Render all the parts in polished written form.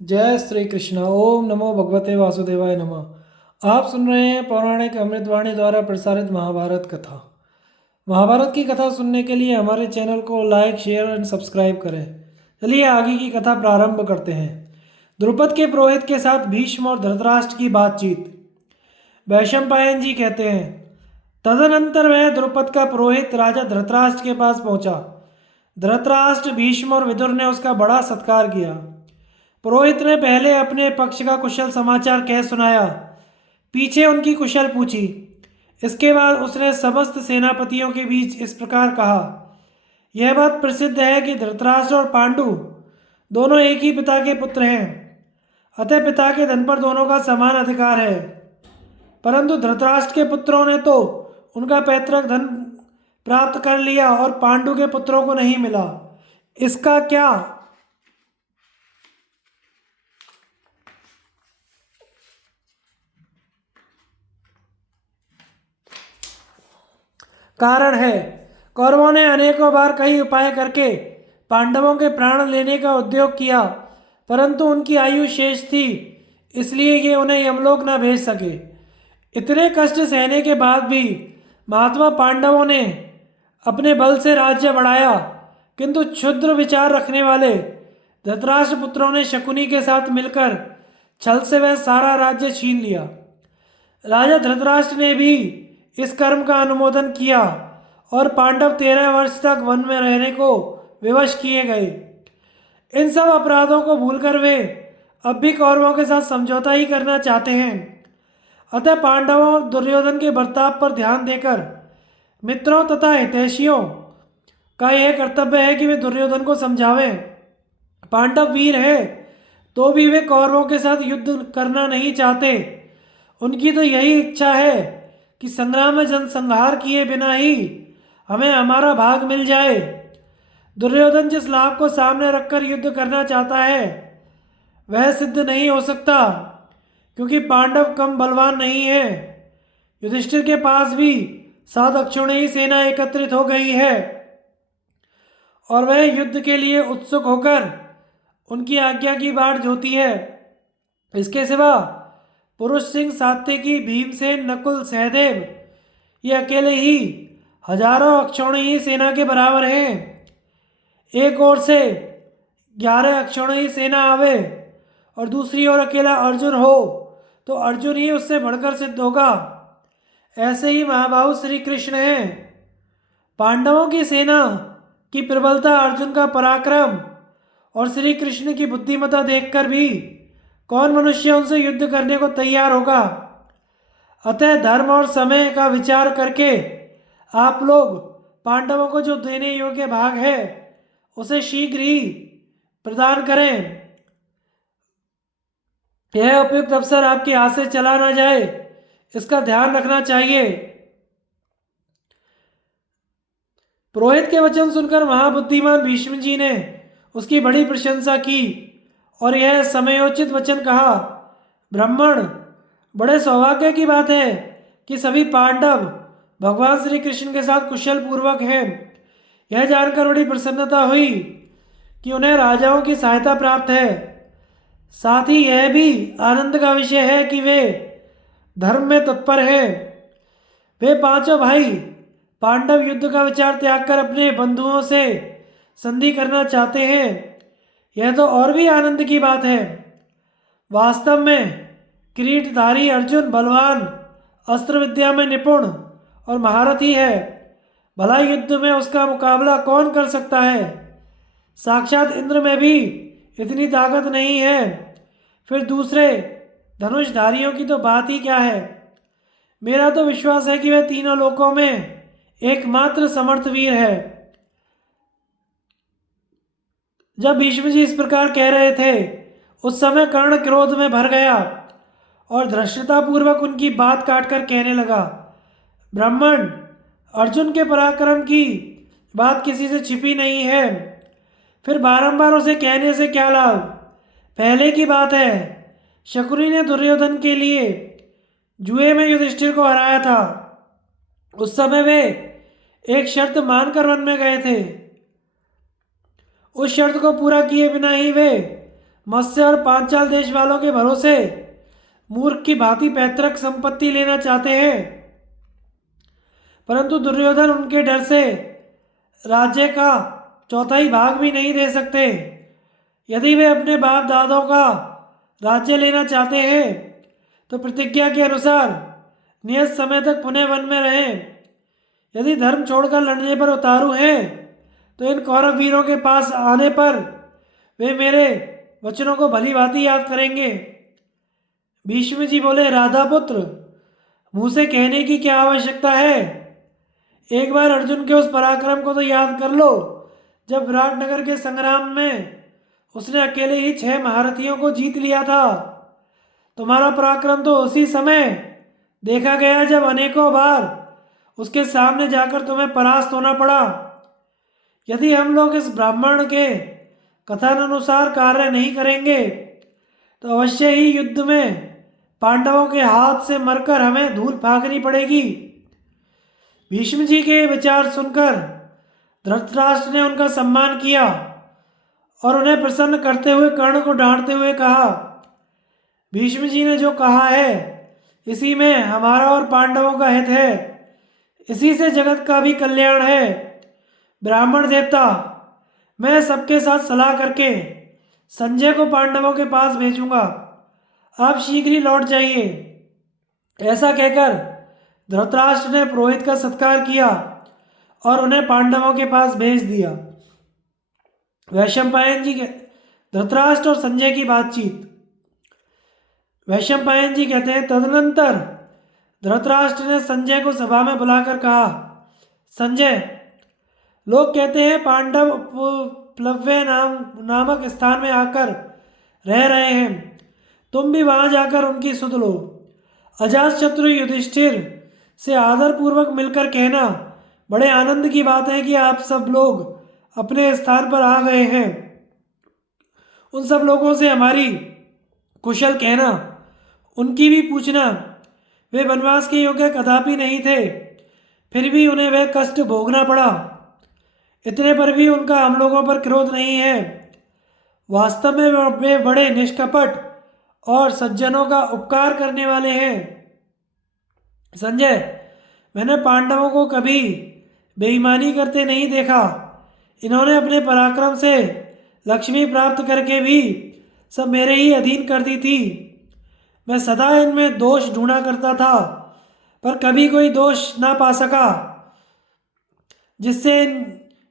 जय श्री कृष्ण। ओम नमो भगवते वासुदेवाय नमः। आप सुन रहे हैं पौराणिक अमृतवाणी द्वारा प्रसारित महाभारत कथा। महाभारत की कथा सुनने के लिए हमारे चैनल को लाइक शेयर एंड सब्सक्राइब करें। चलिए आगे की कथा प्रारंभ करते हैं। द्रुपद के पुरोहित के साथ भीष्म और धृतराष्ट्र की बातचीत। वैशंपायन जी कहते हैं, तदनंतर वह द्रुपद का पुरोहित राजा धृतराष्ट्र के पास पहुंचा। धृतराष्ट्र, भीष्म और विदुर ने उसका बड़ा सत्कार किया। पुरोहित ने पहले अपने पक्ष का कुशल समाचार कह सुनाया, पीछे उनकी कुशल पूछी। इसके बाद उसने समस्त सेनापतियों के बीच इस प्रकार कहा, यह बात प्रसिद्ध है कि धृतराष्ट्र और पांडु दोनों एक ही पिता के पुत्र हैं, अतः पिता के धन पर दोनों का समान अधिकार है। परंतु धृतराष्ट्र के पुत्रों ने तो उनका पैतृक धन प्राप्त कर लिया और पांडु के पुत्रों को नहीं मिला। इसका क्या कारण है? कौरवों ने अनेकों बार कई उपाय करके पांडवों के प्राण लेने का उद्योग किया, परंतु उनकी आयु शेष थी, इसलिए ये उन्हें यमलोक न भेज सके। इतने कष्ट सहने के बाद भी महात्मा पांडवों ने अपने बल से राज्य बढ़ाया, किंतु क्षुद्र विचार रखने वाले धृतराष्ट्र पुत्रों ने शकुनी के साथ मिलकर छल से वह सारा राज्य छीन लिया। राजा धृतराष्ट्र ने भी इस कर्म का अनुमोदन किया और पांडव 13 वर्ष तक वन में रहने को विवश किए गए। इन सब अपराधों को भूलकर वे अब भी कौरवों के साथ समझौता ही करना चाहते हैं। अतः पांडवों और दुर्योधन के बर्ताव पर ध्यान देकर मित्रों तथा हितैषियों का यह कर्तव्य है कि वे दुर्योधन को समझावें। पांडव वीर है तो भी वे कौरवों के साथ युद्ध करना नहीं चाहते। उनकी तो यही इच्छा है कि संग्राम में जनसंहार किए बिना ही हमें हमारा भाग मिल जाए। दुर्योधन जिस लाभ को सामने रखकर युद्ध करना चाहता है वह सिद्ध नहीं हो सकता, क्योंकि पांडव कम बलवान नहीं है। युधिष्ठिर के पास भी 7 अक्षौहिणी सेना एकत्रित हो गई है और वह युद्ध के लिए उत्सुक होकर उनकी आज्ञा की बाट जोती है। इसके सिवा पुरुष सिंह, सात्यकी, भीमसेन, नकुल, सहदेव ये अकेले ही हजारों अक्षौहिणी सेना के बराबर हैं। एक ओर से 11 अक्षौहिणी सेना आवे और दूसरी ओर अकेला अर्जुन हो तो अर्जुन ही उससे बढ़कर सिद्ध होगा। ऐसे ही महाबाहु श्री कृष्ण हैं। पांडवों की सेना की प्रबलता, अर्जुन का पराक्रम और श्री कृष्ण की बुद्धिमत्ता देखकर भी कौन मनुष्य उनसे युद्ध करने को तैयार होगा? अतः धर्म और समय का विचार करके आप लोग पांडवों को जो देने योग्य भाग है उसे शीघ्र ही प्रदान करें। यह उपयुक्त अवसर आपके हाथ से चला ना जाए, इसका ध्यान रखना चाहिए। पुरोहित के वचन सुनकर महाबुद्धिमान भीष्म जी ने उसकी बड़ी प्रशंसा की और यह समयोचित वचन कहा, ब्राह्मण, बड़े सौभाग्य की बात है कि सभी पांडव भगवान श्री कृष्ण के साथ कुशल पूर्वक हैं। यह जानकर बड़ी प्रसन्नता हुई कि उन्हें राजाओं की सहायता प्राप्त है। साथ ही यह भी आनंद का विषय है कि वे धर्म में तत्पर हैं। वे पांचों भाई पांडव युद्ध का विचार त्याग कर अपने बंधुओं से संधि करना चाहते हैं। यह तो और भी आनंद की बात है। वास्तव में किरीटधारी अर्जुन बलवान, अस्त्र विद्या में निपुण और महारथी है। भला युद्ध में उसका मुकाबला कौन कर सकता है? साक्षात इंद्र में भी इतनी ताकत नहीं है, फिर दूसरे धनुषधारियों की तो बात ही क्या है। मेरा तो विश्वास है कि वह तीनों लोकों में एकमात्र समर्थ वीर है। जब भीष्म जी इस प्रकार कह रहे थे उस समय कर्ण क्रोध में भर गया और धृष्टतापूर्वक उनकी बात काटकर कहने लगा, ब्राह्मण, अर्जुन के पराक्रम की बात किसी से छिपी नहीं है, फिर बारंबार उसे कहने से क्या लाभ? पहले की बात है, शकुनी ने दुर्योधन के लिए जुए में युधिष्ठिर को हराया था। उस समय वे एक शर्त मानकर वन में गए थे। उस शर्त को पूरा किए बिना ही वे मत्स्य और पांचाल देश वालों के भरोसे मूर्ख की भांति पैतृक संपत्ति लेना चाहते हैं, परंतु दुर्योधन उनके डर से राज्य का चौथाई भाग भी नहीं दे सकते। यदि वे अपने बाप दादों का राज्य लेना चाहते हैं तो प्रतिज्ञा के अनुसार नियत समय तक पुनः वन में रहें। यदि धर्म छोड़कर लड़ने पर उतारू हैं तो इन कौरव वीरों के पास आने पर वे मेरे वचनों को भली भांति याद करेंगे। भीष्म जी बोले, राधा पुत्र, मुँह से कहने की क्या आवश्यकता है? एक बार अर्जुन के उस पराक्रम को तो याद कर लो जब विराटनगर के संग्राम में उसने अकेले ही 6 महारथियों को जीत लिया था। तुम्हारा पराक्रम तो उसी समय देखा गया जब अनेकों बार उसके सामने जाकर तुम्हें परास्त होना पड़ा। यदि हम लोग इस ब्राह्मण के कथन अनुसार कार्य नहीं करेंगे तो अवश्य ही युद्ध में पांडवों के हाथ से मरकर हमें धूल फेंकनी पड़ेगी। भीष्म जी के विचार सुनकर धृतराष्ट्र ने उनका सम्मान किया और उन्हें प्रसन्न करते हुए कर्ण को डांटते हुए कहा, भीष्म जी ने जो कहा है इसी में हमारा और पांडवों का हित है, इसी से जगत का भी कल्याण है। ब्राह्मण देवता, मैं सबके साथ सलाह करके संजय को पांडवों के पास भेजूंगा, आप शीघ्र ही लौट जाइए। ऐसा कहकर धृतराष्ट्र ने पुरोहित का सत्कार किया और उन्हें पांडवों के पास भेज दिया। वैशंपायन जी के धृतराष्ट्र और संजय की बातचीत। वैशंपायन जी कहते हैं, तदनंतर धृतराष्ट्र ने संजय को सभा में बुलाकर कहा, संजय, लोग कहते हैं पांडव प्लव्य नामक स्थान में आकर रह रहे हैं, तुम भी वहां जाकर उनकी सुध लो। अजातशत्रु युधिष्ठिर से आदरपूर्वक मिलकर कहना, बड़े आनंद की बात है कि आप सब लोग अपने स्थान पर आ गए हैं। उन सब लोगों से हमारी कुशल कहना, उनकी भी पूछना। वे वनवास के योग्य कदापि नहीं थे, फिर भी उन्हें वह कष्ट भोगना पड़ा। इतने पर भी उनका हम लोगों पर क्रोध नहीं है। वास्तव में वे बड़े निष्कपट और सज्जनों का उपकार करने वाले हैं। संजय, मैंने पांडवों को कभी बेईमानी करते नहीं देखा। इन्होंने अपने पराक्रम से लक्ष्मी प्राप्त करके भी सब मेरे ही अधीन कर दी थी। मैं सदा इनमें दोष ढूंढा करता था, पर कभी कोई दोष ना पा सका जिससे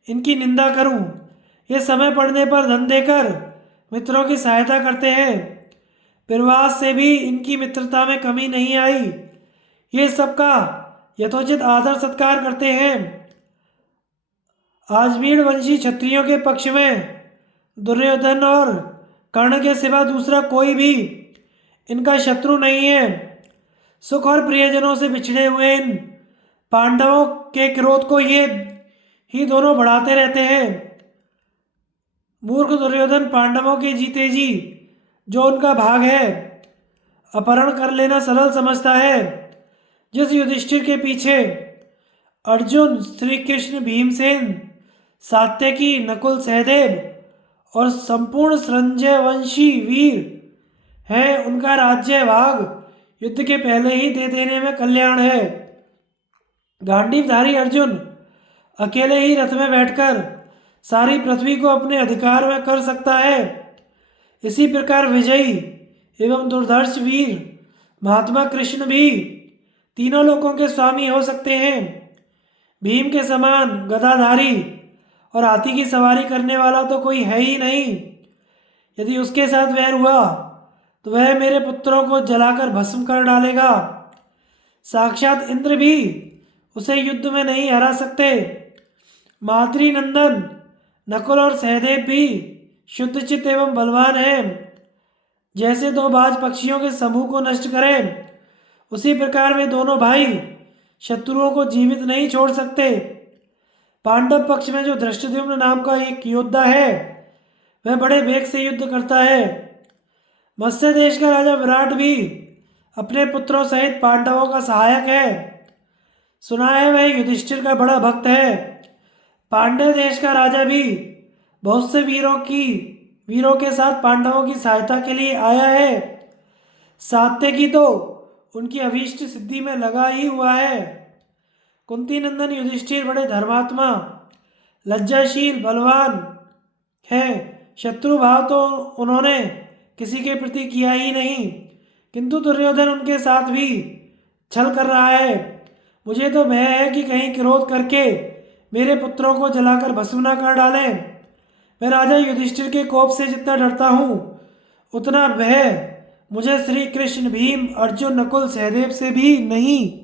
इनकी निंदा करूं। ये समय पड़ने पर धन देकर मित्रों की सहायता करते हैं। प्रवास से भी इनकी मित्रता में कमी नहीं आई। ये सबका यथोचित आदर सत्कार करते हैं। आजमीर वंशी क्षत्रियों के पक्ष में दुर्योधन और कर्ण के सिवा दूसरा कोई भी इनका शत्रु नहीं है। सुख और प्रियजनों से बिछड़े हुए इन पांडवों के क्रोध को ये ही दोनों बढ़ाते रहते हैं। मूर्ख दुर्योधन पांडवों के जीते जी जो उनका भाग है अपहरण कर लेना सरल समझता है। जिस युधिष्ठिर के पीछे अर्जुन, श्री कृष्ण, भीमसेन, सात्यकी, नकुल, सहदेव और संपूर्ण संजयवंशी वीर हैं, उनका राज्य भाग युद्ध के पहले ही दे देने में कल्याण है। गांडीवधारी अर्जुन अकेले ही रथ में बैठकर सारी पृथ्वी को अपने अधिकार में कर सकता है। इसी प्रकार विजयी एवं दुर्धर्ष वीर महात्मा कृष्ण भी तीनों लोकों के स्वामी हो सकते हैं। भीम के समान गदाधारी और हाथी की सवारी करने वाला तो कोई है ही नहीं। यदि उसके साथ वैर हुआ तो वह मेरे पुत्रों को जलाकर भस्म कर डालेगा। साक्षात इंद्र भी उसे युद्ध में नहीं हरा सकते। माद्री नंदन नकुल और सहदेव भी शुद्धचित्त एवं बलवान हैं। जैसे दो बाज पक्षियों के समूह को नष्ट करें, उसी प्रकार वे दोनों भाई शत्रुओं को जीवित नहीं छोड़ सकते। पांडव पक्ष में जो धृष्टद्युम्न नाम का एक योद्धा है, वह बड़े वेग से युद्ध करता है। मत्स्य देश का राजा विराट भी अपने पुत्रों सहित पांडवों का सहायक है। सुना है वह युधिष्ठिर का बड़ा भक्त है। पांड्य देश का राजा भी बहुत से वीरों की वीरों के साथ पांडवों की सहायता के लिए आया है। सात्यकी तो उनकी अभीष्ट सिद्धि में लगा ही हुआ है। कुंती नंदन युधिष्ठिर बड़े धर्मात्मा, लज्जाशील, बलवान हैं। शत्रु भाव तो उन्होंने किसी के प्रति किया ही नहीं, किंतु दुर्योधन उनके साथ भी छल कर रहा है। मुझे तो भय है कि कहीं क्रोध करके मेरे पुत्रों को जलाकर भस्म न कर डालें। मैं राजा युधिष्ठिर के कोप से जितना डरता हूँ, उतना भय मुझे श्री कृष्ण, भीम, अर्जुन, नकुल, सहदेव से भी नहीं।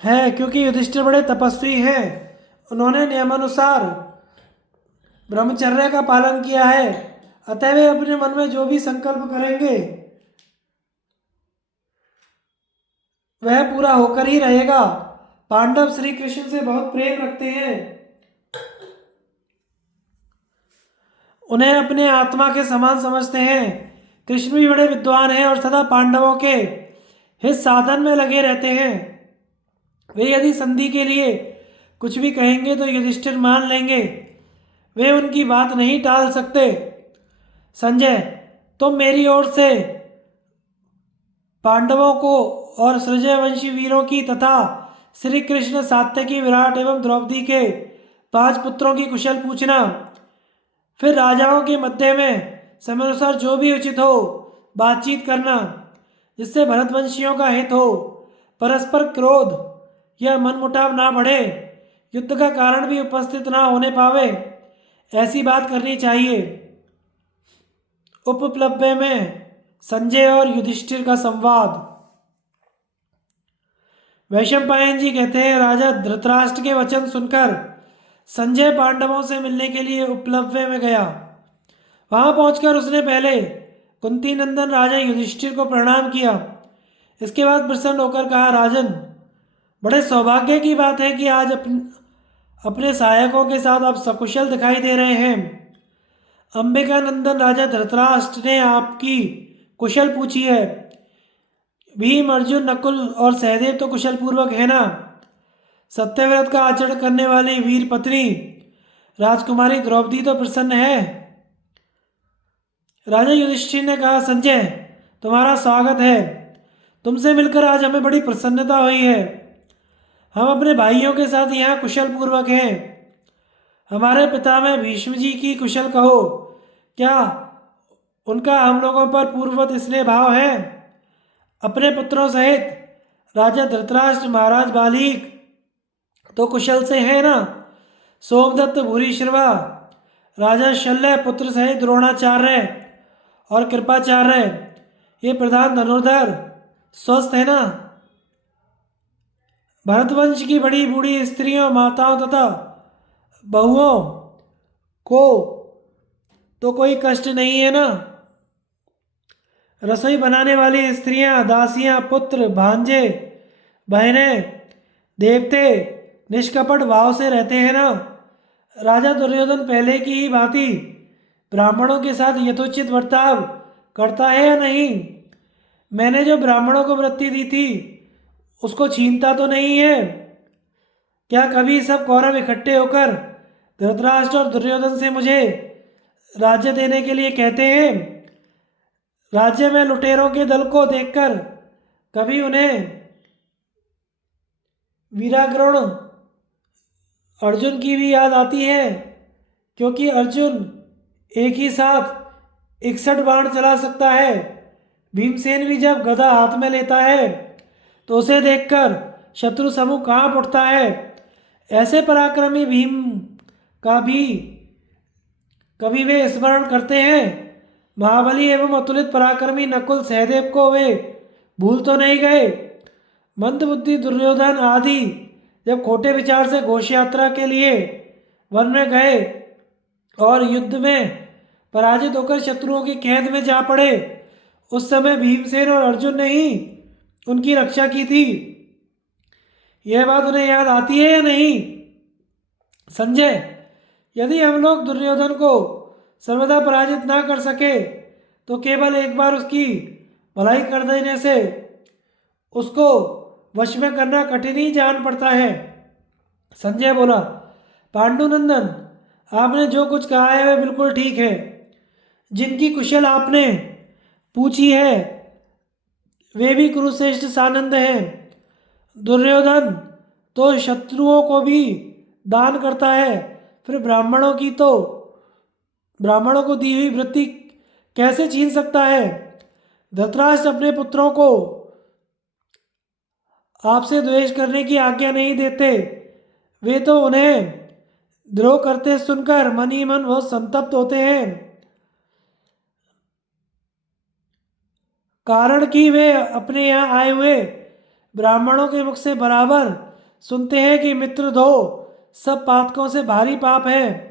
है क्योंकि युधिष्ठिर बड़े तपस्वी हैं। उन्होंने नियमानुसार ब्रह्मचर्य का पालन किया है। अतः वे अपने मन में जो भी संकल्प करेंगे वह पूरा होकर ही रहेगा। पांडव श्री कृष्ण से बहुत प्रेम रखते हैं, उन्हें अपने आत्मा के समान समझते हैं। कृष्ण भी बड़े विद्वान हैं और सदा पांडवों के हित साधन में लगे रहते हैं। वे यदि संधि के लिए कुछ भी कहेंगे तो युधिष्ठिर मान लेंगे। वे उनकी बात नहीं टाल सकते। संजय, तुम मेरी ओर से पांडवों को और सृजयवंशी वीरों की तथा श्री कृष्ण, सात्यकी, विराट एवं द्रौपदी के 5 पुत्रों की कुशल पूछना। फिर राजाओं के मध्य में समयानुसार जो भी उचित हो बातचीत करना, जिससे भरतवंशियों का हित हो। परस्पर क्रोध या मनमुटाव ना बढ़े, युद्ध का कारण भी उपस्थित ना होने पावे, ऐसी बात करनी चाहिए। उपप्लव्य में संजय और युधिष्ठिर का संवाद। वैशंपायन जी कहते हैं, राजा धृतराष्ट्र के वचन सुनकर संजय पांडवों से मिलने के लिए उपप्लव्य में गया। वहां पहुंचकर उसने पहले कुंती नंदन राजा युधिष्ठिर को प्रणाम किया। इसके बाद प्रसन्न होकर कहा, राजन, बड़े सौभाग्य की बात है कि आज अपने सहायकों के साथ आप सकुशल दिखाई दे रहे हैं। अंबिका नंदन राजा धृतराष्ट्र ने आपकी कुशल पूछी है। भीम, अर्जुन, नकुल और सहदेव तो कुशल पूर्वक है ना? सत्यव्रत का आचरण करने वाली वीर पत्नी राजकुमारी द्रौपदी तो प्रसन्न है। राजा युधिष्ठिर ने कहा, संजय, तुम्हारा स्वागत है। तुमसे मिलकर आज हमें बड़ी प्रसन्नता हुई है। हम अपने भाइयों के साथ यहाँ कुशल पूर्वक हैं। हमारे पिता में भीष्म जी की कुशल कहो। क्या उनका हम लोगों पर पूर्ववत स्नेह भाव है? अपने पुत्रों सहित राजा धृतराष्ट्र, महाराज बालीक तो कुशल से है ना? सोमदत्त, भूरिश्रवा, राजा शल्य पुत्र सहित द्रोणाचार्य और कृपाचार्य, ये प्रधान धनुर्धर स्वस्थ है ना? भरतवंश की बड़ी बूढ़ी स्त्रियों, माताओं तथा बहुओं को तो कोई कष्ट नहीं है ना? रसोई बनाने वाली स्त्रियां, दासियां, पुत्र, भांजे, बहनें, देवते निष्कपट भाव से रहते हैं ना? राजा दुर्योधन पहले की ही भांति ब्राह्मणों के साथ यथोचित बर्ताव करता है या नहीं? मैंने जो ब्राह्मणों को वृत्ति दी थी उसको छीनता तो नहीं है? क्या कभी सब कौरव इकट्ठे होकर धृतराष्ट्र और दुर्योधन से मुझे राज्य देने के लिए कहते हैं? राज्य में लुटेरों के दल को देखकर कभी उन्हें वीराग्रण अर्जुन की भी याद आती है? क्योंकि अर्जुन एक ही साथ 61 बाण चला सकता है। भीमसेन भी जब गदा हाथ में लेता है तो उसे देखकर शत्रु समूह कांप उठता है। ऐसे पराक्रमी भीम का भी कभी वे स्मरण करते हैं? महाबली एवं अतुलित पराक्रमी नकुल, सहदेव को वे भूल तो नहीं गए? मंदबुद्धि दुर्योधन आदि जब खोटे विचार से घोष यात्रा के लिए वन में गए और युद्ध में पराजित होकर शत्रुओं की कैद में जा पड़े, उस समय भीमसेन और अर्जुन ने ही उनकी रक्षा की थी। यह बात उन्हें याद आती है या नहीं? संजय, यदि हम लोग दुर्योधन को सर्वदा पराजित ना कर सके तो केवल एक बार उसकी भलाई कर देने से उसको वश में करना कठिन ही जान पड़ता है। संजय बोला, पांडुनंदन, आपने जो कुछ कहा है वह बिल्कुल ठीक है। जिनकी कुशल आपने पूछी है वे भी कुरुश्रेष्ठ सानंद हैं। दुर्योधन तो शत्रुओं को भी दान करता है, फिर ब्राह्मणों को दी हुई वृत्ति कैसे छीन सकता है? धृतराष्ट्र अपने पुत्रों को आपसे द्वेष करने की आज्ञा नहीं देते। वे तो उन्हें द्रोह करते सुनकर मन ही मन बहुत संतप्त होते हैं, कारण कि वे अपने यहाँ आए हुए ब्राह्मणों के मुख से बराबर सुनते हैं कि मित्र दो सब पातकों से भारी पाप है।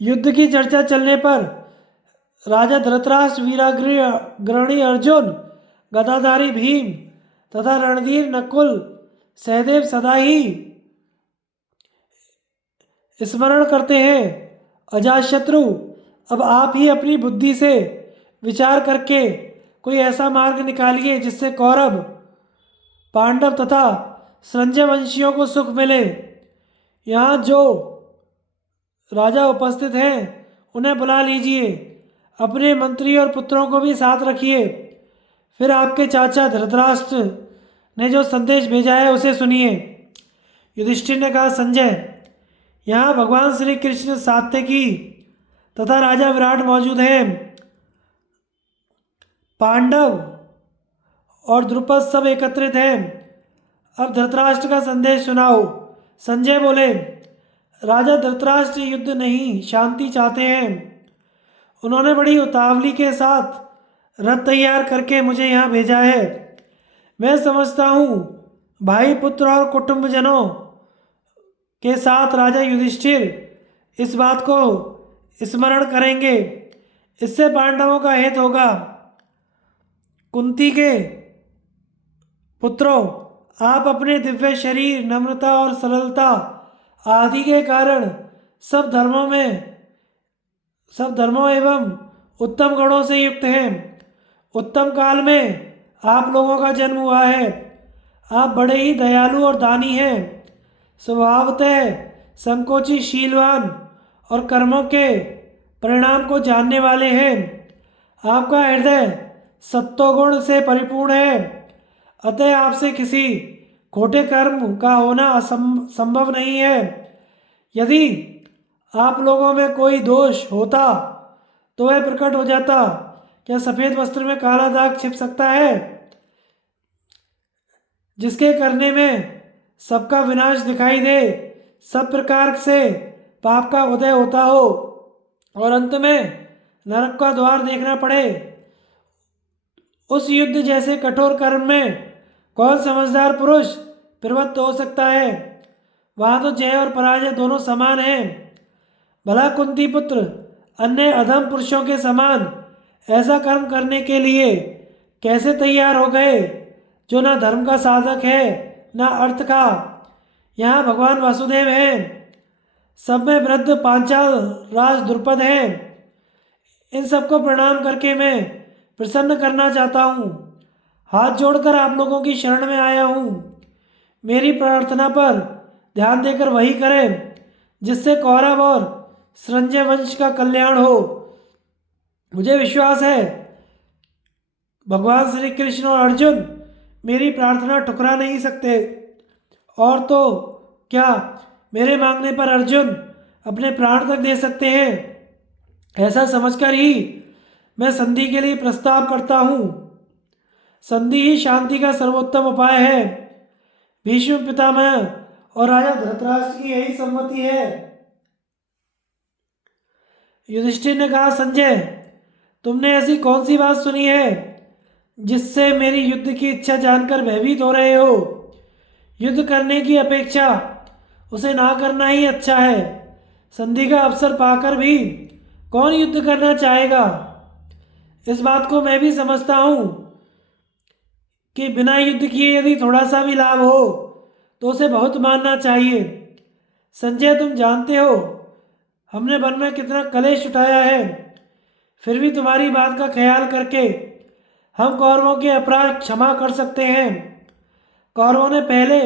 युद्ध की चर्चा चलने पर राजा धृतराष्ट्र, वीराग्रणी अर्जुन, गदाधारी भीम तथा रणधीर नकुल सहदेव सदा ही स्मरण करते हैं। अजातशत्रु, अब आप ही अपनी बुद्धि से विचार करके कोई ऐसा मार्ग निकालिए जिससे कौरव, पांडव तथा संजय वंशियों को सुख मिले। यहाँ जो राजा उपस्थित हैं उन्हें बुला लीजिए, अपने मंत्री और पुत्रों को भी साथ रखिए। फिर आपके चाचा धृतराष्ट्र ने जो संदेश भेजा है उसे सुनिए। युधिष्ठिर ने कहा, संजय, यहाँ भगवान श्री कृष्ण, सात्यकी तथा राजा विराट मौजूद हैं। पांडव और द्रुपद सब एकत्रित हैं। अब धृतराष्ट्र का संदेश सुनाओ। संजय बोले, राजा धृतराष्ट्र युद्ध नहीं शांति चाहते हैं। उन्होंने बड़ी उतावली के साथ रथ तैयार करके मुझे यहाँ भेजा है। मैं समझता हूँ भाई, पुत्र और कुटुंबजनों के साथ राजा युधिष्ठिर इस बात को स्मरण करेंगे। इससे पांडवों का हित होगा। कुंती के पुत्रों, आप अपने दिव्य शरीर, नम्रता और सरलता आदि के कारण सब धर्मों एवं उत्तम गुणों से युक्त हैं। उत्तम काल में आप लोगों का जन्म हुआ है। आप बड़े ही दयालु और दानी हैं। स्वभावतः संकोची, शीलवान और कर्मों के परिणाम को जानने वाले हैं। आपका हृदय सत्वगुण से परिपूर्ण है, अतः आपसे किसी खोटे कर्म का होना संभव नहीं है। यदि आप लोगों में कोई दोष होता तो वह प्रकट हो जाता। क्या सफ़ेद वस्त्र में काला दाग छिप सकता है, जिसके करने में सबका विनाश दिखाई दे, सब प्रकार से पाप का उदय होता हो और अंत में नरक का द्वार देखना पड़े? उस युद्ध जैसे कठोर कर्म में कौन समझदार पुरुष प्रवृत्त हो सकता है? वहाँ तो जय और पराजय दोनों समान हैं। भला कुंती पुत्र अन्य अधम पुरुषों के समान ऐसा कर्म करने के लिए कैसे तैयार हो गए जो ना धर्म का साधक है ना अर्थ का? यहाँ भगवान वासुदेव हैं, सब में वृद्ध पांचाल राज द्रुपद हैं। इन सबको प्रणाम करके मैं प्रसन्न करना चाहता हूँ। हाथ जोड़कर आप लोगों की शरण में आया हूँ। मेरी प्रार्थना पर ध्यान देकर वही करें जिससे कौरव और संजय वंश का कल्याण हो। मुझे विश्वास है भगवान श्री कृष्ण और अर्जुन मेरी प्रार्थना ठुकरा नहीं सकते। और तो क्या, मेरे मांगने पर अर्जुन अपने प्राण तक दे सकते हैं। ऐसा समझकर ही मैं संधि के लिए प्रस्ताव करता हूँ। संधि ही शांति का सर्वोत्तम उपाय है। भीष्म पितामह और राजा धृतराष्ट्र की यही सम्मति है। युधिष्ठिर ने कहा, संजय, तुमने ऐसी कौन सी बात सुनी है जिससे मेरी युद्ध की इच्छा जानकर भयभीत हो रहे हो? युद्ध करने की अपेक्षा उसे ना करना ही अच्छा है। संधि का अवसर पाकर भी कौन युद्ध करना चाहेगा? इस बात को मैं भी समझता हूँ कि बिना युद्ध किए यदि थोड़ा सा भी लाभ हो तो उसे बहुत मानना चाहिए। संजय, तुम जानते हो हमने वन में कितना कलेश उठाया है, फिर भी तुम्हारी बात का ख्याल करके हम कौरवों के अपराध क्षमा कर सकते हैं। कौरवों ने पहले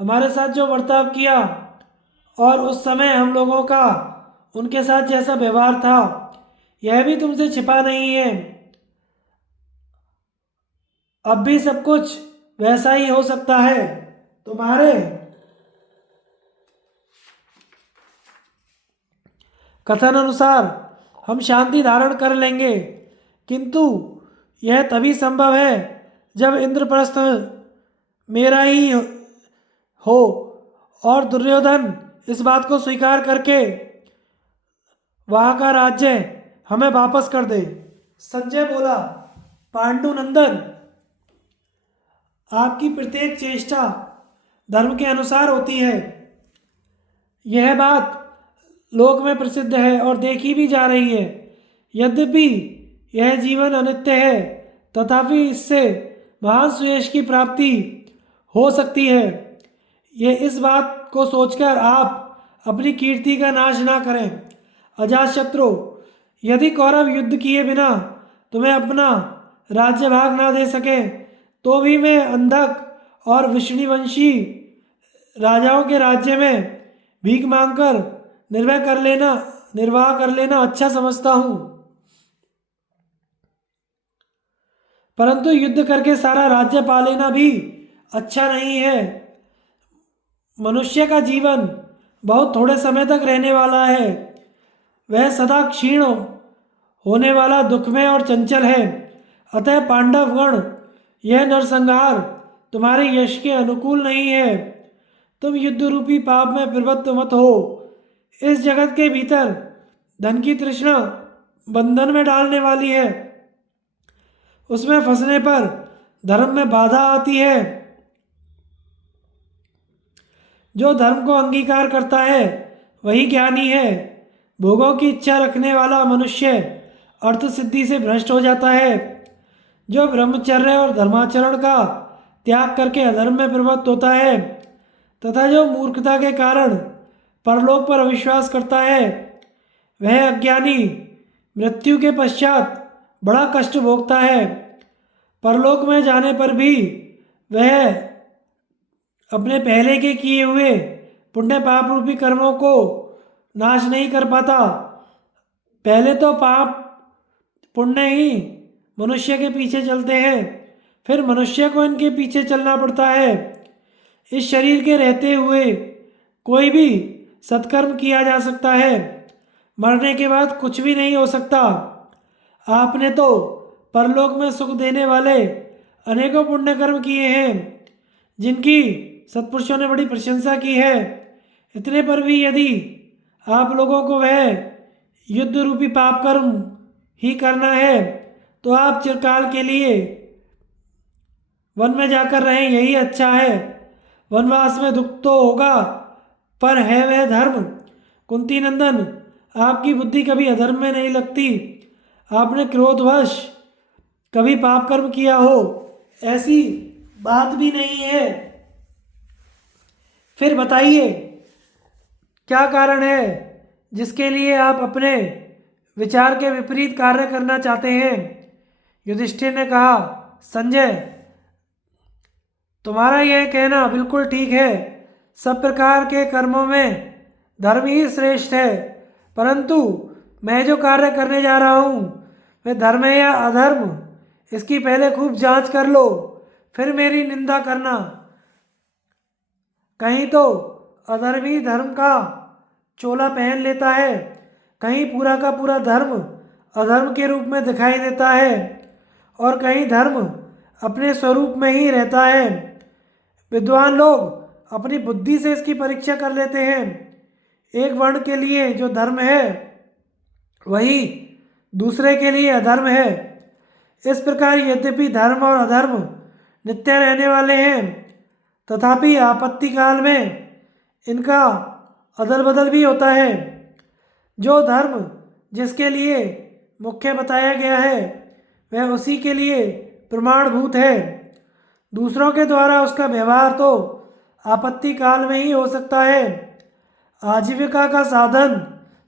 हमारे साथ जो बर्ताव किया और उस समय हम लोगों का उनके साथ जैसा व्यवहार था, यह भी तुमसे छिपा नहीं है। अब भी सब कुछ वैसा ही हो सकता है। तुम्हारे कथन अनुसार हम शांति धारण कर लेंगे, किंतु यह तभी संभव है जब इंद्रप्रस्थ मेरा ही हो और दुर्योधन इस बात को स्वीकार करके वहाँ का राज्य हमें वापस कर दे। संजय बोला, पांडुनंदन, आपकी प्रत्येक चेष्टा धर्म के अनुसार होती है। यह बात लोक में प्रसिद्ध है और देखी भी जा रही है। यद्यपि यह जीवन अनित्य है, तथापि इससे महान सुयश की प्राप्ति हो सकती है। ये इस बात को सोचकर आप अपनी कीर्ति का नाश ना करें। अजातशत्रु, यदि कौरव युद्ध किए बिना तुम्हें अपना राज्य भाग ना दे सके, तो भी मैं अंधक और विष्णुवंशी राजाओं के राज्य में भीख मांगकर निर्वाह कर लेना अच्छा समझता हूँ। परंतु युद्ध करके सारा राज्य पा लेना भी अच्छा नहीं है। मनुष्य का जीवन बहुत थोड़े समय तक रहने वाला है। वह सदा क्षीण होने वाला, दुखमय और चंचल है। अतः पांडवगण, यह नरसंहार तुम्हारे यश के अनुकूल नहीं है। तुम युद्ध रूपी पाप में प्रवृत्त मत हो। इस जगत के भीतर धन की तृष्णा बंधन में डालने वाली है। उसमें फंसने पर धर्म में बाधा आती है। जो धर्म को अंगीकार करता है वही ज्ञानी है। भोगों की इच्छा रखने वाला मनुष्य अर्थ सिद्धि से भ्रष्ट हो जाता है। जो ब्रह्मचर्य और धर्माचरण का त्याग करके अधर्म में प्रवृत्त होता है तथा जो मूर्खता के कारण परलोक पर अविश्वास करता है, वह अज्ञानी मृत्यु के पश्चात बड़ा कष्ट भोगता है। परलोक में जाने पर भी वह अपने पहले के किए हुए पुण्य पाप रूपी कर्मों को नाश नहीं कर पाता। पहले तो पाप पुण्य ही मनुष्य के पीछे चलते हैं, फिर मनुष्य को इनके पीछे चलना पड़ता है। इस शरीर के रहते हुए कोई भी सत्कर्म किया जा सकता है, मरने के बाद कुछ भी नहीं हो सकता। आपने तो परलोक में सुख देने वाले अनेकों पुण्य कर्म किए हैं, जिनकी सत्पुरुषों ने बड़ी प्रशंसा की है। इतने पर भी यदि आप लोगों को वह युद्ध रूपी पाप कर्म ही करना है, तो आप चिरकाल के लिए वन में जाकर रहें, यही अच्छा है। वनवास में दुख तो होगा, पर है वह धर्म। कुंती नंदन, आपकी बुद्धि कभी अधर्म में नहीं लगती। आपने क्रोधवश कभी पाप कर्म किया हो, ऐसी बात भी नहीं है। फिर बताइए, क्या कारण है जिसके लिए आप अपने विचार के विपरीत कार्य करना चाहते हैं? युधिष्ठिर ने कहा, संजय, तुम्हारा यह कहना बिल्कुल ठीक है। सब प्रकार के कर्मों में धर्म ही श्रेष्ठ है, परंतु मैं जो कार्य करने जा रहा हूँ वह धर्म है या अधर्म, इसकी पहले खूब जांच कर लो, फिर मेरी निंदा करना। कहीं तो अधर्मी धर्म का चोला पहन लेता है, कहीं पूरा का पूरा धर्म अधर्म के रूप में दिखाई देता है, और कहीं धर्म अपने स्वरूप में ही रहता है। विद्वान लोग अपनी बुद्धि से इसकी परीक्षा कर लेते हैं। एक वर्ण के लिए जो धर्म है वही दूसरे के लिए अधर्म है। इस प्रकार यद्यपि धर्म और अधर्म नित्य रहने वाले हैं, तथापि आपत्ति काल में इनका अदल बदल भी होता है। जो धर्म जिसके लिए मुख्य बताया गया है वह उसी के लिए प्रमाणभूत है। दूसरों के द्वारा उसका व्यवहार तो आपत्ति काल में ही हो सकता है। आजीविका का साधन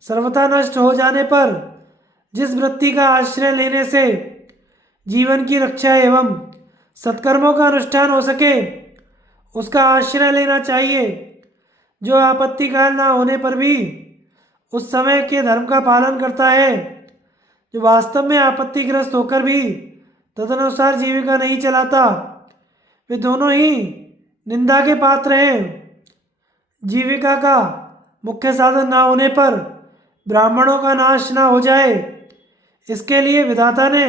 सर्वथा नष्ट हो जाने पर जिस वृत्ति का आश्रय लेने से जीवन की रक्षा एवं सत्कर्मों का अनुष्ठान हो सके उसका आश्रय लेना चाहिए, जो आपत्तिकाल ना होने पर भी उस समय के धर्म का पालन करता है, जो वास्तव में आपत्तिग्रस्त होकर भी तदनुसार जीविका नहीं चलाता, वे दोनों ही निंदा के पात्र हैं। जीविका का मुख्य साधन ना होने पर ब्राह्मणों का नाश ना हो जाए, इसके लिए विधाता ने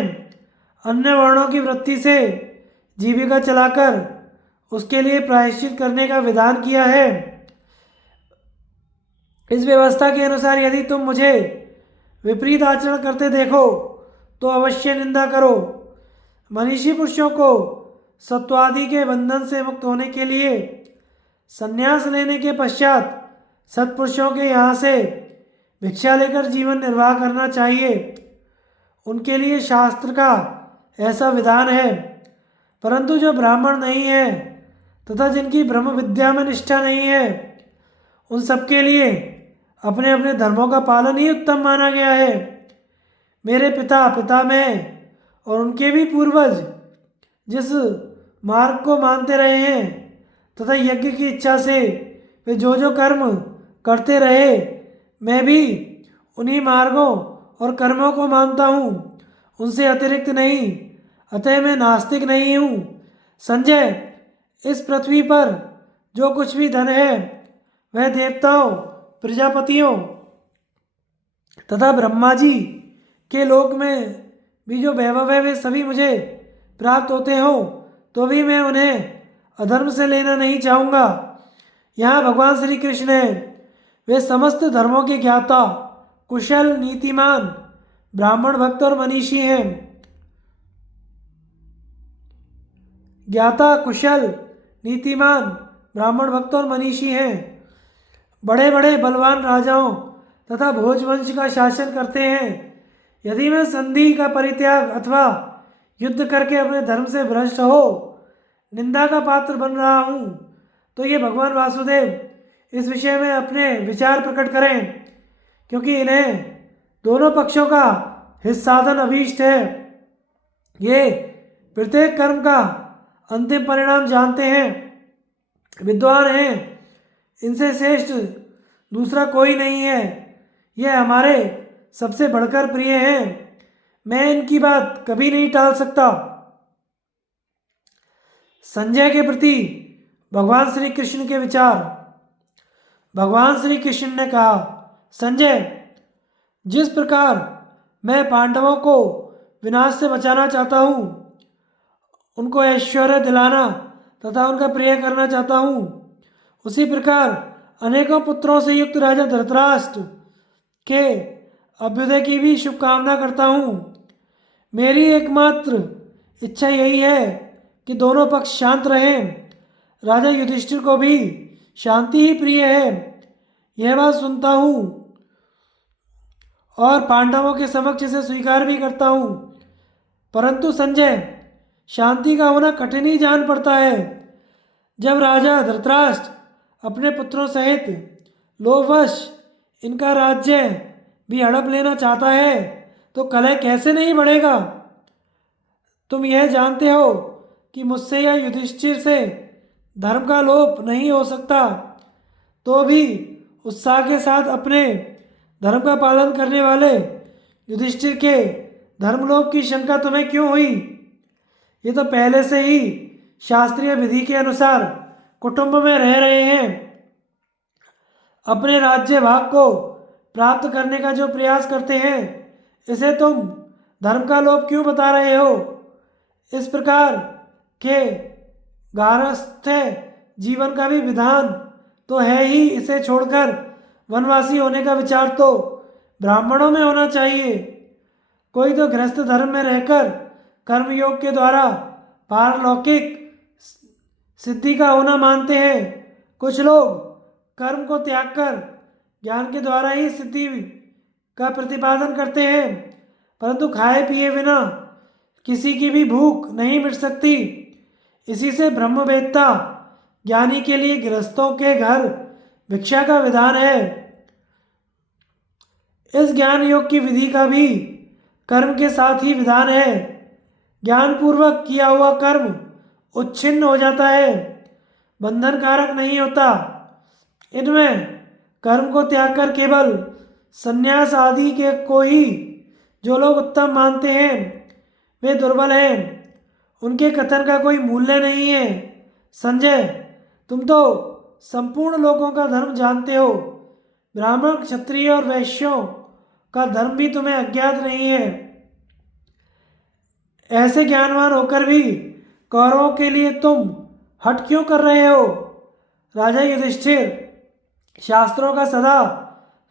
अन्य वर्णों की वृत्ति से जीविका चलाकर उसके लिए प्रायश्चित करने का विधान किया है। इस व्यवस्था के अनुसार यदि तुम मुझे विपरीत आचरण करते देखो तो अवश्य निंदा करो। मनीषी पुरुषों को सत्वादि के बंधन से मुक्त होने के लिए संन्यास लेने के पश्चात सत्पुरुषों के यहाँ से भिक्षा लेकर जीवन निर्वाह करना चाहिए। उनके लिए शास्त्र का ऐसा विधान है। परंतु जो ब्राह्मण नहीं है तथा जिनकी ब्रह्म विद्या में निष्ठा नहीं है, उन सबके लिए अपने अपने धर्मों का पालन ही उत्तम माना गया है। मेरे पिता पितामह और उनके भी पूर्वज जिस मार्ग को मानते रहे हैं तथा यज्ञ की इच्छा से वे जो जो कर्म करते रहे, मैं भी उन्हीं मार्गों और कर्मों को मानता हूँ, उनसे अतिरिक्त नहीं। अतः मैं नास्तिक नहीं हूँ। संजय, इस पृथ्वी पर जो कुछ भी धन है वह देवताओं, प्रजापतियों तथा ब्रह्मा जी के लोक में भी जो वैभव है वे सभी मुझे प्राप्त होते हो तो भी मैं उन्हें अधर्म से लेना नहीं चाहूँगा। यहाँ भगवान श्री कृष्ण हैं, वे समस्त धर्मों के ज्ञाता, कुशल, नीतिमान, ब्राह्मण, भक्त और मनीषी हैं। ज्ञाता, कुशल, नीतिमान, ब्राह्मण, भक्त और मनीषी हैं। बड़े बड़े बलवान राजाओं तथा भोजवंश का शासन करते हैं। यदि मैं संधि का परित्याग अथवा युद्ध करके अपने धर्म से भ्रष्ट हो निंदा का पात्र बन रहा हूँ तो ये भगवान वासुदेव इस विषय में अपने विचार प्रकट करें, क्योंकि इन्हें दोनों पक्षों का हित साधन अभीष्ट है। ये प्रत्येक कर्म का अंतिम परिणाम जानते हैं, विद्वान हैं, इनसे श्रेष्ठ दूसरा कोई नहीं है। यह हमारे सबसे बढ़कर प्रिय हैं। मैं इनकी बात कभी नहीं टाल सकता। संजय के प्रति भगवान श्री कृष्ण के विचार। भगवान श्री कृष्ण ने कहा, संजय, जिस प्रकार मैं पांडवों को विनाश से बचाना चाहता हूँ, उनको ऐश्वर्य दिलाना तथा उनका प्रिय करना चाहता हूँ, उसी प्रकार अनेकों पुत्रों से युक्त राजा धृतराष्ट्र के अभ्युदय की भी शुभकामना करता हूँ। मेरी एकमात्र इच्छा यही है कि दोनों पक्ष शांत रहें। राजा युधिष्ठिर को भी शांति ही प्रिय है, यह बात सुनता हूँ और पांडवों के समक्ष इसे स्वीकार भी करता हूँ। परंतु संजय, शांति का होना कठिन ही जान पड़ता है। जब राजा धृतराष्ट्र अपने पुत्रों सहित लोभवश इनका राज्य भी हड़प लेना चाहता है तो कलह कैसे नहीं बढ़ेगा। तुम यह जानते हो कि मुझसे या युधिष्ठिर से धर्म का लोप नहीं हो सकता, तो भी उत्साह के साथ अपने धर्म का पालन करने वाले युधिष्ठिर के धर्मलोप की शंका तुम्हें क्यों हुई। ये तो पहले से ही शास्त्रीय विधि के अनुसार कुटुंब में रह रहे हैं। अपने राज्य भाग को प्राप्त करने का जो प्रयास करते हैं, इसे तुम धर्म का लोप क्यों बता रहे हो। इस प्रकार के गारस्थ जीवन का भी विधान तो है ही, इसे छोड़कर वनवासी होने का विचार तो ब्राह्मणों में होना चाहिए। कोई तो गृहस्थ धर्म में रहकर कर्मयोग के द्वारा पारलौकिक सिद्धि का होना मानते हैं। कुछ लोग कर्म को त्याग कर ज्ञान के द्वारा ही सिद्धि का प्रतिपादन करते हैं, परंतु खाए पिए बिना किसी की भी भूख नहीं मिट सकती। इसी से ब्रह्मवेत्ता ज्ञानी के लिए गृहस्थों के घर भिक्षा का विधान है। इस ज्ञान योग की विधि का भी कर्म के साथ ही विधान है। ज्ञान पूर्वक किया हुआ कर्म उच्छिन्न हो जाता है, बंधन कारक नहीं होता। इनमें कर्म को त्याग कर केवल संन्यास आदि के को ही जो लोग उत्तम मानते हैं वे दुर्बल हैं, उनके कथन का कोई मूल्य नहीं है। संजय, तुम तो संपूर्ण लोगों का धर्म जानते हो, ब्राह्मण क्षत्रिय और वैश्यों का धर्म भी तुम्हें अज्ञात नहीं है। ऐसे ज्ञानवान होकर भी कौरवों के लिए तुम हट क्यों कर रहे हो? राजा युधिष्ठिर शास्त्रों का सदा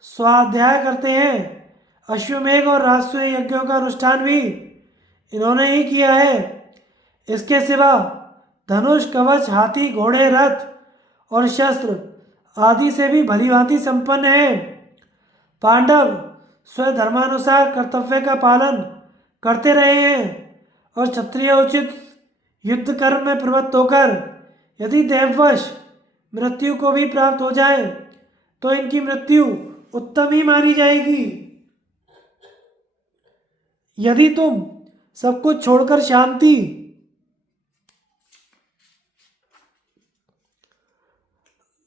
स्वाध्याय करते हैं। अश्वमेध और राजसूय यज्ञों का अनुष्ठान भी इन्होंने ही किया है। इसके सिवा धनुष, कवच, हाथी, घोड़े, रथ और शस्त्र आदि से भी भली भांति संपन्न हैं। पांडव स्वधर्मानुसार कर्तव्य का पालन करते रहे हैं और क्षत्रिय उचित युद्ध कर्म में प्रवृत्त होकर यदि दैववश मृत्यु को भी प्राप्त हो जाए तो इनकी मृत्यु उत्तम ही मानी जाएगी। यदि तुम सब कुछ छोड़कर शांति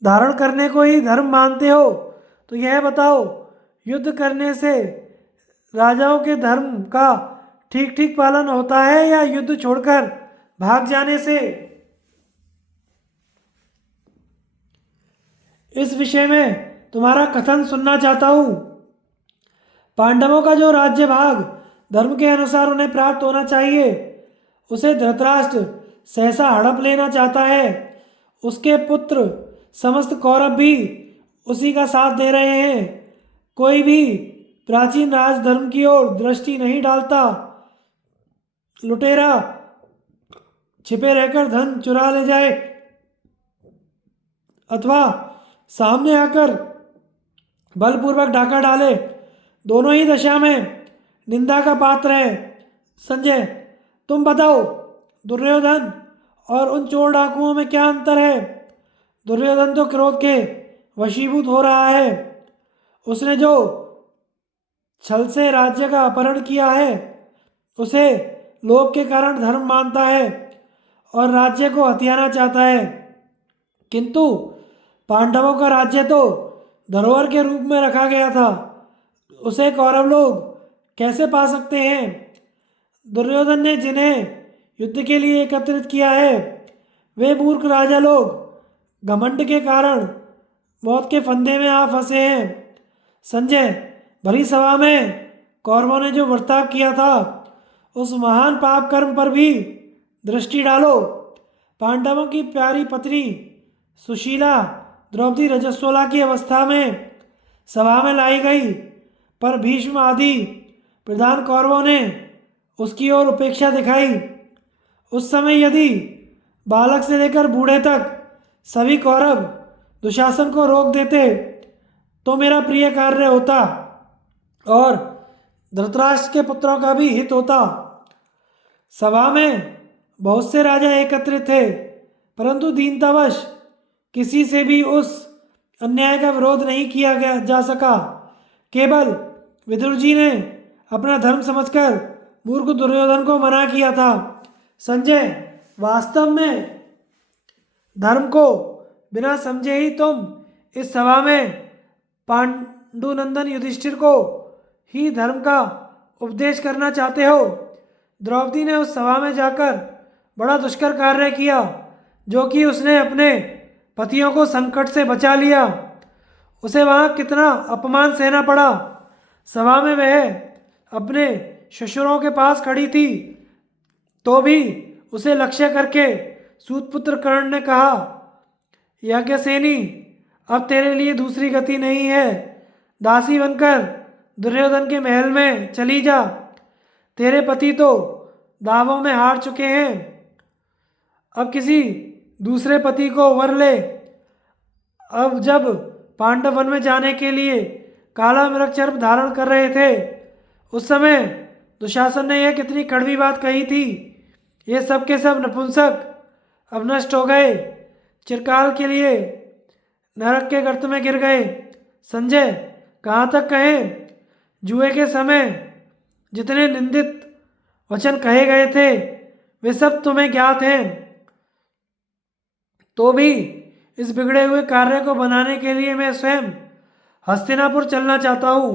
धारण करने को ही धर्म मानते हो तो यह बताओ, युद्ध करने से राजाओं के धर्म का ठीक ठीक पालन होता है या युद्ध छोड़कर भाग जाने से? इस विषय में तुम्हारा कथन सुनना चाहता हूं। पांडवों का जो राज्य भाग धर्म के अनुसार उन्हें प्राप्त होना चाहिए उसे धृतराष्ट्र सहसा हड़प लेना चाहता है। उसके पुत्र समस्त कौरव भी उसी का साथ दे रहे हैं। कोई भी प्राचीन राजधर्म की ओर दृष्टि नहीं डालता। लुटेरा छिपे रहकर धन चुरा ले जाए अथवा सामने आकर बलपूर्वक डाका डाले, दोनों ही दशा में निंदा का पात्र है। संजय, तुम बताओ, दुर्योधन और उन चोर डाकुओं में क्या अंतर है? दुर्योधन तो क्रोध के वशीभूत हो रहा है। उसने जो छल से राज्य का अपहरण किया है उसे लोभ के कारण धर्म मानता है और राज्य को हथियाना चाहता है। किंतु पांडवों का राज्य तो धरोहर के रूप में रखा गया था, उसे कौरव लोग कैसे पा सकते हैं? दुर्योधन ने जिन्हें युद्ध के लिए एकत्रित किया है वे मूर्ख राजा लोग घमंड के कारण मौत के फंदे में आ फंसे हैं। संजय, भरी सभा में कौरवों ने जो बर्ताव किया था उस महान पाप कर्म पर भी दृष्टि डालो। पांडवों की प्यारी पत्नी सुशीला द्रौपदी रजस्वला की अवस्था में सभा में लाई गई, पर भीष्म आदि प्रधान कौरवों ने उसकी ओर उपेक्षा दिखाई। उस समय यदि बालक से लेकर बूढ़े तक सभी कौरव दुशासन को रोक देते तो मेरा प्रिय कार्य होता और धृतराष्ट्र के पुत्रों का भी हित होता। सभा में बहुत से राजा एकत्रित थे, परंतु दीनतावश किसी से भी उस अन्याय का विरोध नहीं किया गया जा सका। केवल विदुर जी ने अपना धर्म समझकर मूर्ख दुर्योधन को मना किया था। संजय, वास्तव में धर्म को बिना समझे ही तुम इस सभा में पांडुनंदन युधिष्ठिर को ही धर्म का उपदेश करना चाहते हो। द्रौपदी ने उस सभा में जाकर बड़ा दुष्कर कार्य किया, जो कि उसने अपने पतियों को संकट से बचा लिया। उसे वहाँ कितना अपमान सहना पड़ा। सभा में वह अपने ससुरों के पास खड़ी थी तो भी उसे लक्ष्य करके सूतपुत्र कर्ण ने कहा, यज्ञसेनी, अब तेरे लिए दूसरी गति नहीं है। दासी बनकर दुर्योधन के महल में चली जा। तेरे पति तो दावों में हार चुके हैं, अब किसी दूसरे पति को वर ले। अब जब पांडव वन में जाने के लिए काला मृग चर्म धारण कर रहे थे उस समय दुशासन ने यह कितनी कड़वी बात कही थी। ये सब के सब नपुंसक अब नष्ट हो गए, चिरकाल के लिए नरक के गर्त में गिर गए। संजय, कहाँ तक कहें? जुए के समय जितने निंदित वचन कहे गए थे वे सब तुम्हें ज्ञात हैं। तो भी इस बिगड़े हुए कार्य को बनाने के लिए मैं स्वयं हस्तिनापुर चलना चाहता हूँ।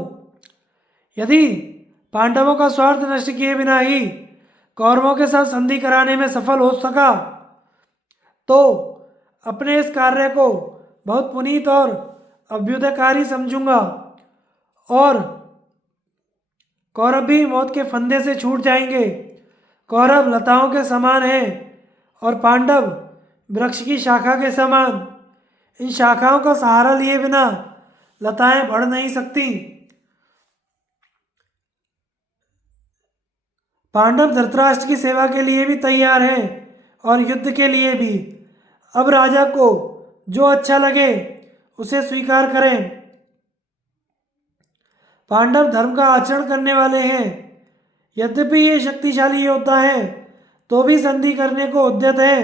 यदि पांडवों का स्वार्थ नष्ट किए बिना ही कौरवों के साथ संधि कराने में सफल हो सका तो अपने इस कार्य को बहुत पुनीत और अभ्युदयकारी समझूंगा और कौरव भी मौत के फंदे से छूट जाएंगे। कौरव लताओं के समान हैं और पांडव वृक्ष की शाखा के समान। इन शाखाओं का सहारा लिए बिना लताएं बढ़ नहीं सकती। पांडव धृतराष्ट्र की सेवा के लिए भी तैयार हैं और युद्ध के लिए भी। अब राजा को जो अच्छा लगे उसे स्वीकार करें। पांडव धर्म का आचरण करने वाले हैं। यद्यपि ये शक्तिशाली योद्धा हैं तो भी संधि करने को उद्यत हैं।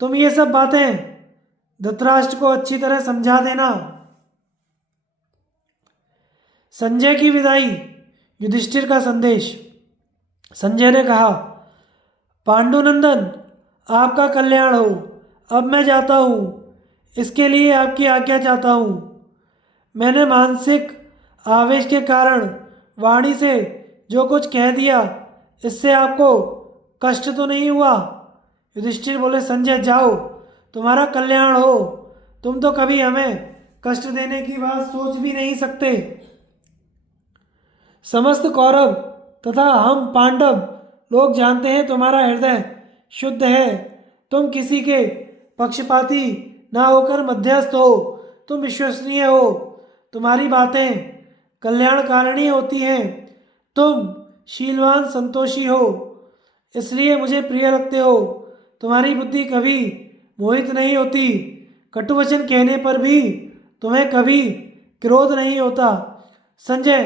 तुम ये सब बातें धृतराष्ट्र को अच्छी तरह समझा देना। संजय की विदाई, युधिष्ठिर का संदेश। संजय ने कहा, पांडुनंदन, आपका कल्याण हो। अब मैं जाता हूँ। इसके लिए आपकी आज्ञा चाहता हूँ। मैंने मानसिक आवेश के कारण वाणी से जो कुछ कह दिया इससे आपको कष्ट तो नहीं हुआ? युधिष्ठिर बोले, संजय जाओ, तुम्हारा कल्याण हो। तुम तो कभी हमें कष्ट देने की बात सोच भी नहीं सकते। समस्त कौरव तथा हम पांडव लोग जानते हैं तुम्हारा हृदय शुद्ध है। तुम किसी के पक्षपाती ना होकर मध्यस्थ हो। तुम विश्वसनीय हो। तुम्हारी बातें कल्याणकारिणी होती हैं। तुम शीलवान संतोषी हो, इसलिए मुझे प्रिय लगते हो। तुम्हारी बुद्धि कभी मोहित नहीं होती। कटुवचन कहने पर भी तुम्हें कभी क्रोध नहीं होता। संजय,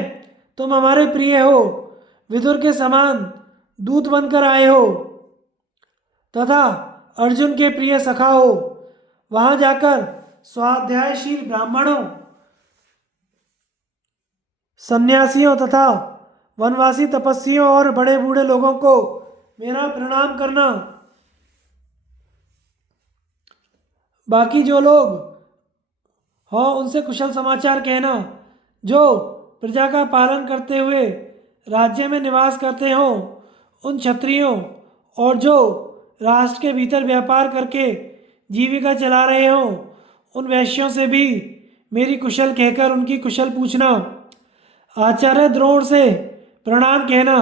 तुम हमारे प्रिय हो। विदुर के समान दूत बनकर आए हो तथा अर्जुन के प्रिय सखा हो। वहां जाकर स्वाध्यायशील ब्राह्मणों, सन्यासियों तथा वनवासी तपस्वियों और बड़े बूढ़े लोगों को मेरा प्रणाम करना। बाकी जो लोग हो उनसे कुशल समाचार कहना। जो प्रजा का पालन करते हुए राज्य में निवास करते हों उन क्षत्रियों और जो राष्ट्र के भीतर व्यापार करके जीविका चला रहे हों उन वैश्यों से भी मेरी कुशल कहकर उनकी कुशल पूछना। आचार्य द्रोण से प्रणाम कहना।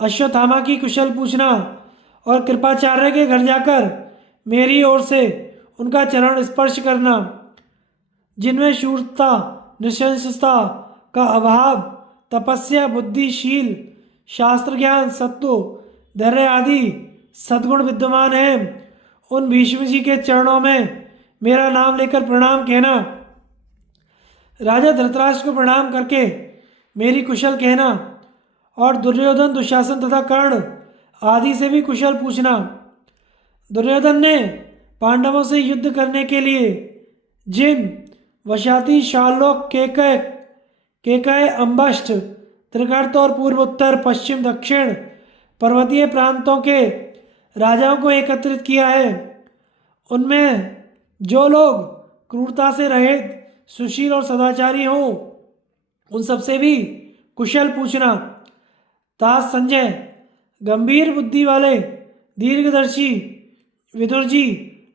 अश्वत्थामा की कुशल पूछना और कृपाचार्य के घर जाकर मेरी ओर से उनका चरण स्पर्श करना। जिनमें शूरता, नृशंसता का अभाव, तपस्या, बुद्धिशील, शास्त्र ज्ञान, सत्व, धैर्य आदि सद्गुण विद्यमान हैं उन भीष्म जी के चरणों में मेरा नाम लेकर प्रणाम कहना। राजा धृतराष्ट्र को प्रणाम करके मेरी कुशल कहना और दुर्योधन, दुशासन तथा कर्ण आदि से भी कुशल पूछना। दुर्योधन ने पांडवों से युद्ध करने के लिए जिन वशाती, शाल्योक, केकय, अम्बष्ट, त्रिगर्त और पूर्व, उत्तर, पश्चिम, दक्षिण पर्वतीय प्रांतों के राजाओं को एकत्रित किया है उनमें जो लोग क्रूरता से रहित, सुशील और सदाचारी हों उन सबसे भी कुशल पूछना। तात संजय, गंभीर बुद्धि वाले दीर्घदर्शी विदुर जी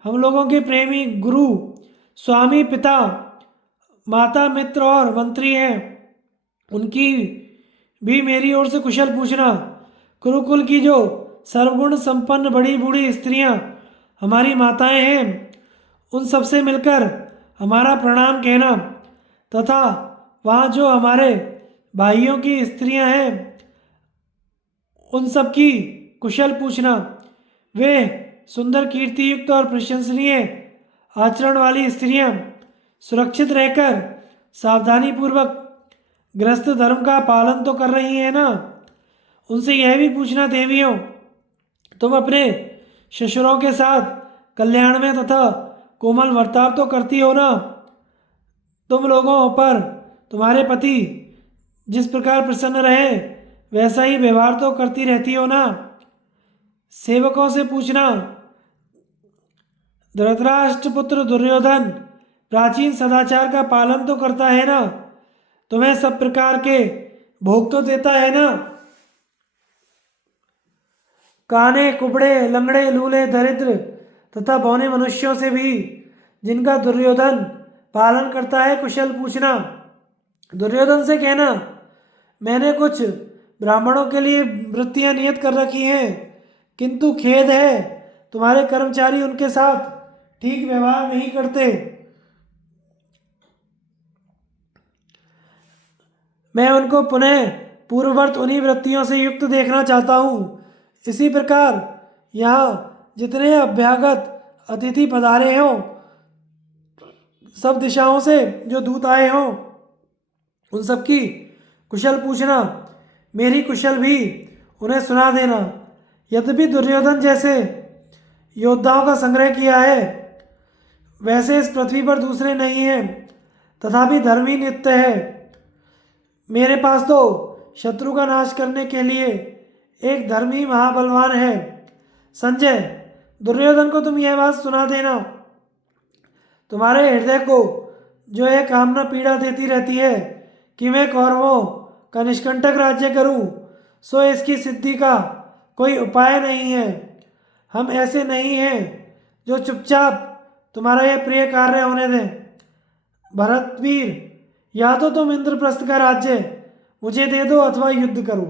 हम लोगों के प्रेमी गुरु, स्वामी, पिता, माता, मित्र और मंत्री हैं। उनकी भी मेरी ओर से कुशल पूछना। कुरुकुल की जो सर्वगुण संपन्न बड़ी बूढ़ी स्त्रियां हमारी माताएं हैं उन सबसे मिलकर हमारा प्रणाम कहना तथा वहाँ जो हमारे भाइयों की स्त्रियां हैं उन सब की कुशल पूछना। वे सुंदर, कीर्तियुक्त और प्रशंसनीय आचरण वाली स्त्रियां सुरक्षित रहकर सावधानी पूर्वक गृहस्थ धर्म का पालन तो कर रही हैं ना? उनसे यह भी पूछना, देवियों, तुम अपने ससुरों के साथ कल्याण में तथा कोमल बर्ताव तो करती हो ना? तुम लोगों पर तुम्हारे पति जिस प्रकार प्रसन्न रहे वैसा ही व्यवहार तो करती रहती हो ना। सेवकों से पूछना, धृतराष्ट्र पुत्र दुर्योधन प्राचीन सदाचार का पालन तो करता है ना, तुम्हें सब प्रकार के भोग तो देता है ना। काने कुबड़े लंगड़े लूले दरिद्र तथा बौने मनुष्यों से भी जिनका दुर्योधन पालन करता है कुशल पूछना। दुर्योधन से कहना, मैंने कुछ ब्राह्मणों के लिए वृत्तियां नियत कर रखी हैं, किंतु खेद है तुम्हारे कर्मचारी उनके साथ ठीक व्यवहार नहीं करते। मैं उनको पुनः पूर्ववत उन्हीं वृत्तियों से युक्त देखना चाहता हूँ। इसी प्रकार यहाँ जितने अभ्यागत अतिथि पधारे हों, सब दिशाओं से जो दूत आए हों, उन सबकी कुशल पूछना, मेरी कुशल भी उन्हें सुना देना। यद्यपि दुर्योधन जैसे योद्धाओं का संग्रह किया है वैसे इस पृथ्वी पर दूसरे नहीं हैं, तथापि धर्मी नित्य है। मेरे पास तो शत्रु का नाश करने के लिए एक धर्मी महाबलवान है। संजय, दुर्योधन को तुम यह बात सुना देना। तुम्हारे हृदय को जो यह कामना पीड़ा देती रहती है कि मैं कौरवों का निष्कंटक राज्य करूं, सो इसकी सिद्धि का कोई उपाय नहीं है। हम ऐसे नहीं हैं जो चुपचाप तुम्हारा यह प्रिय कार्य होने दें। भरतवीर, या तो तुम इंद्रप्रस्थ का राज्य मुझे दे दो अथवा युद्ध करो।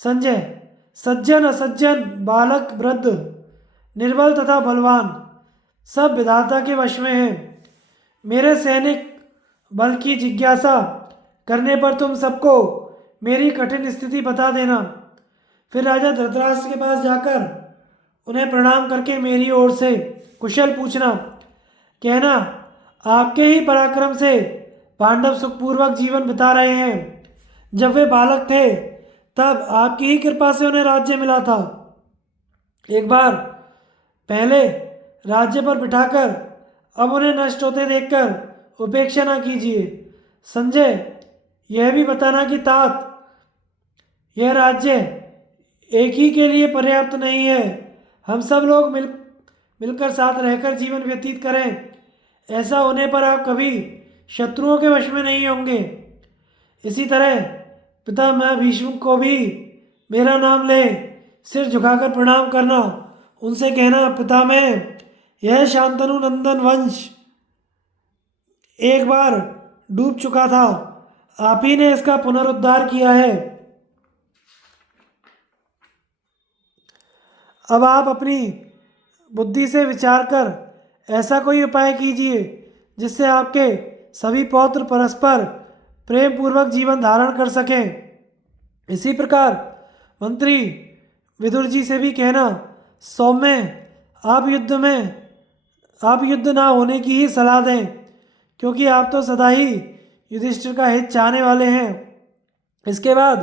संजय, सज्जन असज्जन बालक वृद्ध निर्बल तथा बलवान सब विधाता के वश में हैं। मेरे सैनिक बल की जिज्ञासा करने पर तुम सबको मेरी कठिन स्थिति बता देना। फिर राजा धृतराष्ट्र के पास जाकर उन्हें प्रणाम करके मेरी ओर से कुशल पूछना। कहना, आपके ही पराक्रम से पांडव सुखपूर्वक जीवन बिता रहे हैं। जब वे बालक थे तब आपकी ही कृपा से उन्हें राज्य मिला था। एक बार पहले राज्य पर बिठाकर अब उन्हें नष्ट होते देखकर उपेक्षा न कीजिए। संजय, यह भी बताना कि तात यह राज्य एक ही के लिए पर्याप्त नहीं है। हम सब लोग मिलकर साथ रहकर जीवन व्यतीत करें। ऐसा होने पर आप कभी शत्रुओं के वश में नहीं होंगे। इसी तरह पितामह भीष्म को भी मेरा नाम ले सिर झुकाकर प्रणाम करना। उनसे कहना, पितामह, यह शांतनु नंदन वंश एक बार डूब चुका था, आप ही ने इसका पुनरुद्धार किया है। अब आप अपनी बुद्धि से विचार कर ऐसा कोई उपाय कीजिए जिससे आपके सभी पौत्र परस्पर प्रेम पूर्वक जीवन धारण कर सकें। इसी प्रकार मंत्री विदुर जी से भी कहना, सौम्य, आप युद्ध ना होने की ही सलाह दें, क्योंकि आप तो सदा ही युधिष्ठिर का हित चाहने वाले हैं। इसके बाद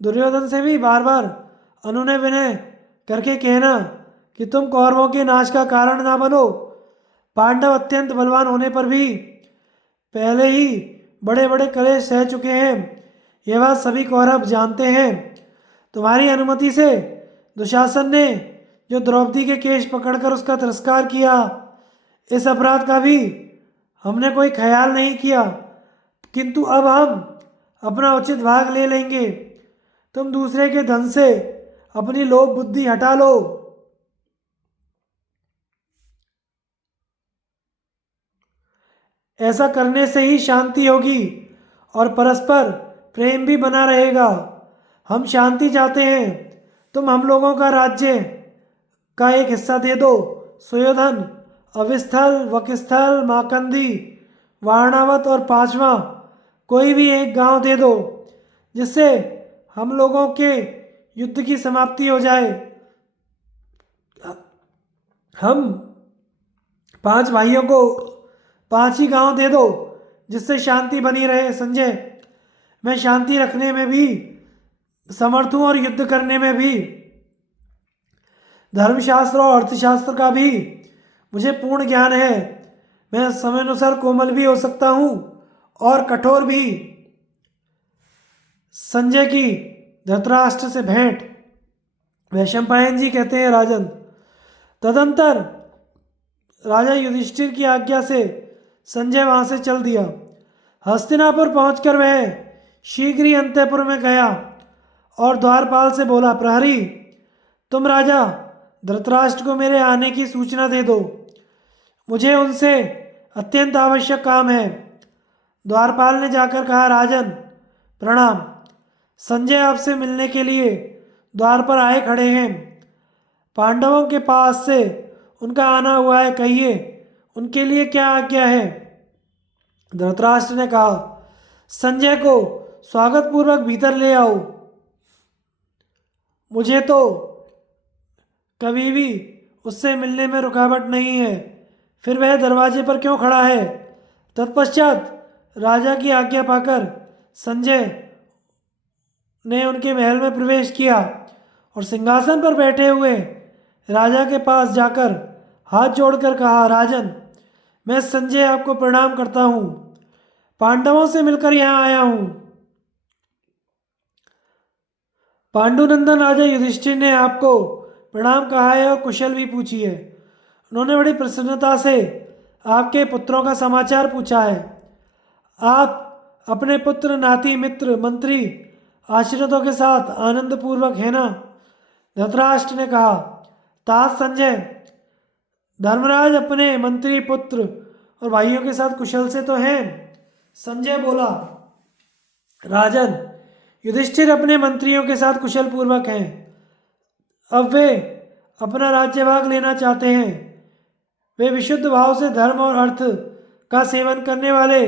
दुर्योधन से भी बार बार अनुनय विनय करके कहना कि तुम कौरवों के नाश का कारण ना बनो। पांडव अत्यंत बलवान होने पर भी पहले ही बड़े बड़े कलेश सह चुके हैं, यह बात सभी कौरव जानते हैं। तुम्हारी अनुमति से दुशासन ने जो द्रौपदी के केश पकड़कर उसका तिरस्कार किया, इस अपराध का भी हमने कोई ख्याल नहीं किया, किंतु अब हम अपना उचित भाग ले लेंगे। तुम दूसरे के धन से अपनी लोभ बुद्धि हटा लो। ऐसा करने से ही शांति होगी और परस्पर प्रेम भी बना रहेगा। हम शांति चाहते हैं, तुम हम लोगों का राज्य का एक हिस्सा दे दो। सुयोधन, अविस्थल, वकिस्थल, माकंदी, वारणावत और पांचवा कोई भी एक गांव दे दो, जिससे हम लोगों के युद्ध की समाप्ति हो जाए। हम 5 भाइयों को 5 ही गांव दे दो, जिससे शांति बनी रहे। संजय, मैं शांति रखने में भी समर्थ हूँ और युद्ध करने में भी। धर्मशास्त्र और अर्थशास्त्र का भी मुझे पूर्ण ज्ञान है। मैं समयानुसार कोमल भी हो सकता हूँ और कठोर भी संजय की धृतराष्ट्र से भेंट। वैशंपायन जी कहते हैं, राजन, तदंतर राजा युधिष्ठिर की आज्ञा से संजय वहां से चल दिया। हस्तिनापुर पहुंचकर वह शीघ्र ही अंतःपुर में गया और द्वारपाल से बोला, प्रहरी, तुम राजा धृतराष्ट्र को मेरे आने की सूचना दे दो, मुझे उनसे अत्यंत आवश्यक काम है। द्वारपाल ने जाकर कहा, राजन प्रणाम, संजय आपसे मिलने के लिए द्वार पर आए खड़े हैं। पांडवों के पास से उनका आना हुआ है, कहिए उनके लिए क्या आज्ञा है। धृतराष्ट्र ने कहा, संजय को स्वागत पूर्वक भीतर ले आओ। मुझे तो कभी भी उससे मिलने में रुकावट नहीं है, फिर वह दरवाजे पर क्यों खड़ा है। तत्पश्चात राजा की आज्ञा पाकर संजय ने उनके महल में प्रवेश किया और सिंहासन पर बैठे हुए राजा के पास जाकर हाथ जोड़कर कहा, राजन, मैं संजय आपको प्रणाम करता हूँ, पांडवों से मिलकर यहाँ आया हूँ। पांडुनंदन राजा युधिष्ठिर ने आपको प्रणाम कहा है और कुशल भी पूछी है। उन्होंने बड़ी प्रसन्नता से आपके पुत्रों का समाचार पूछा है। आप अपने पुत्र, नाती, मित्र, मंत्री, आश्रितों के साथ आनंद पूर्वक है ना। धृतराष्ट्र ने कहा, तात संजय, धर्मराज अपने मंत्री, पुत्र और भाइयों के साथ कुशल से तो हैं। संजय बोला, राजन, युधिष्ठिर अपने मंत्रियों के साथ कुशल पूर्वक हैं। अब वे अपना राज्यभाग लेना चाहते हैं। वे विशुद्ध भाव से धर्म और अर्थ का सेवन करने वाले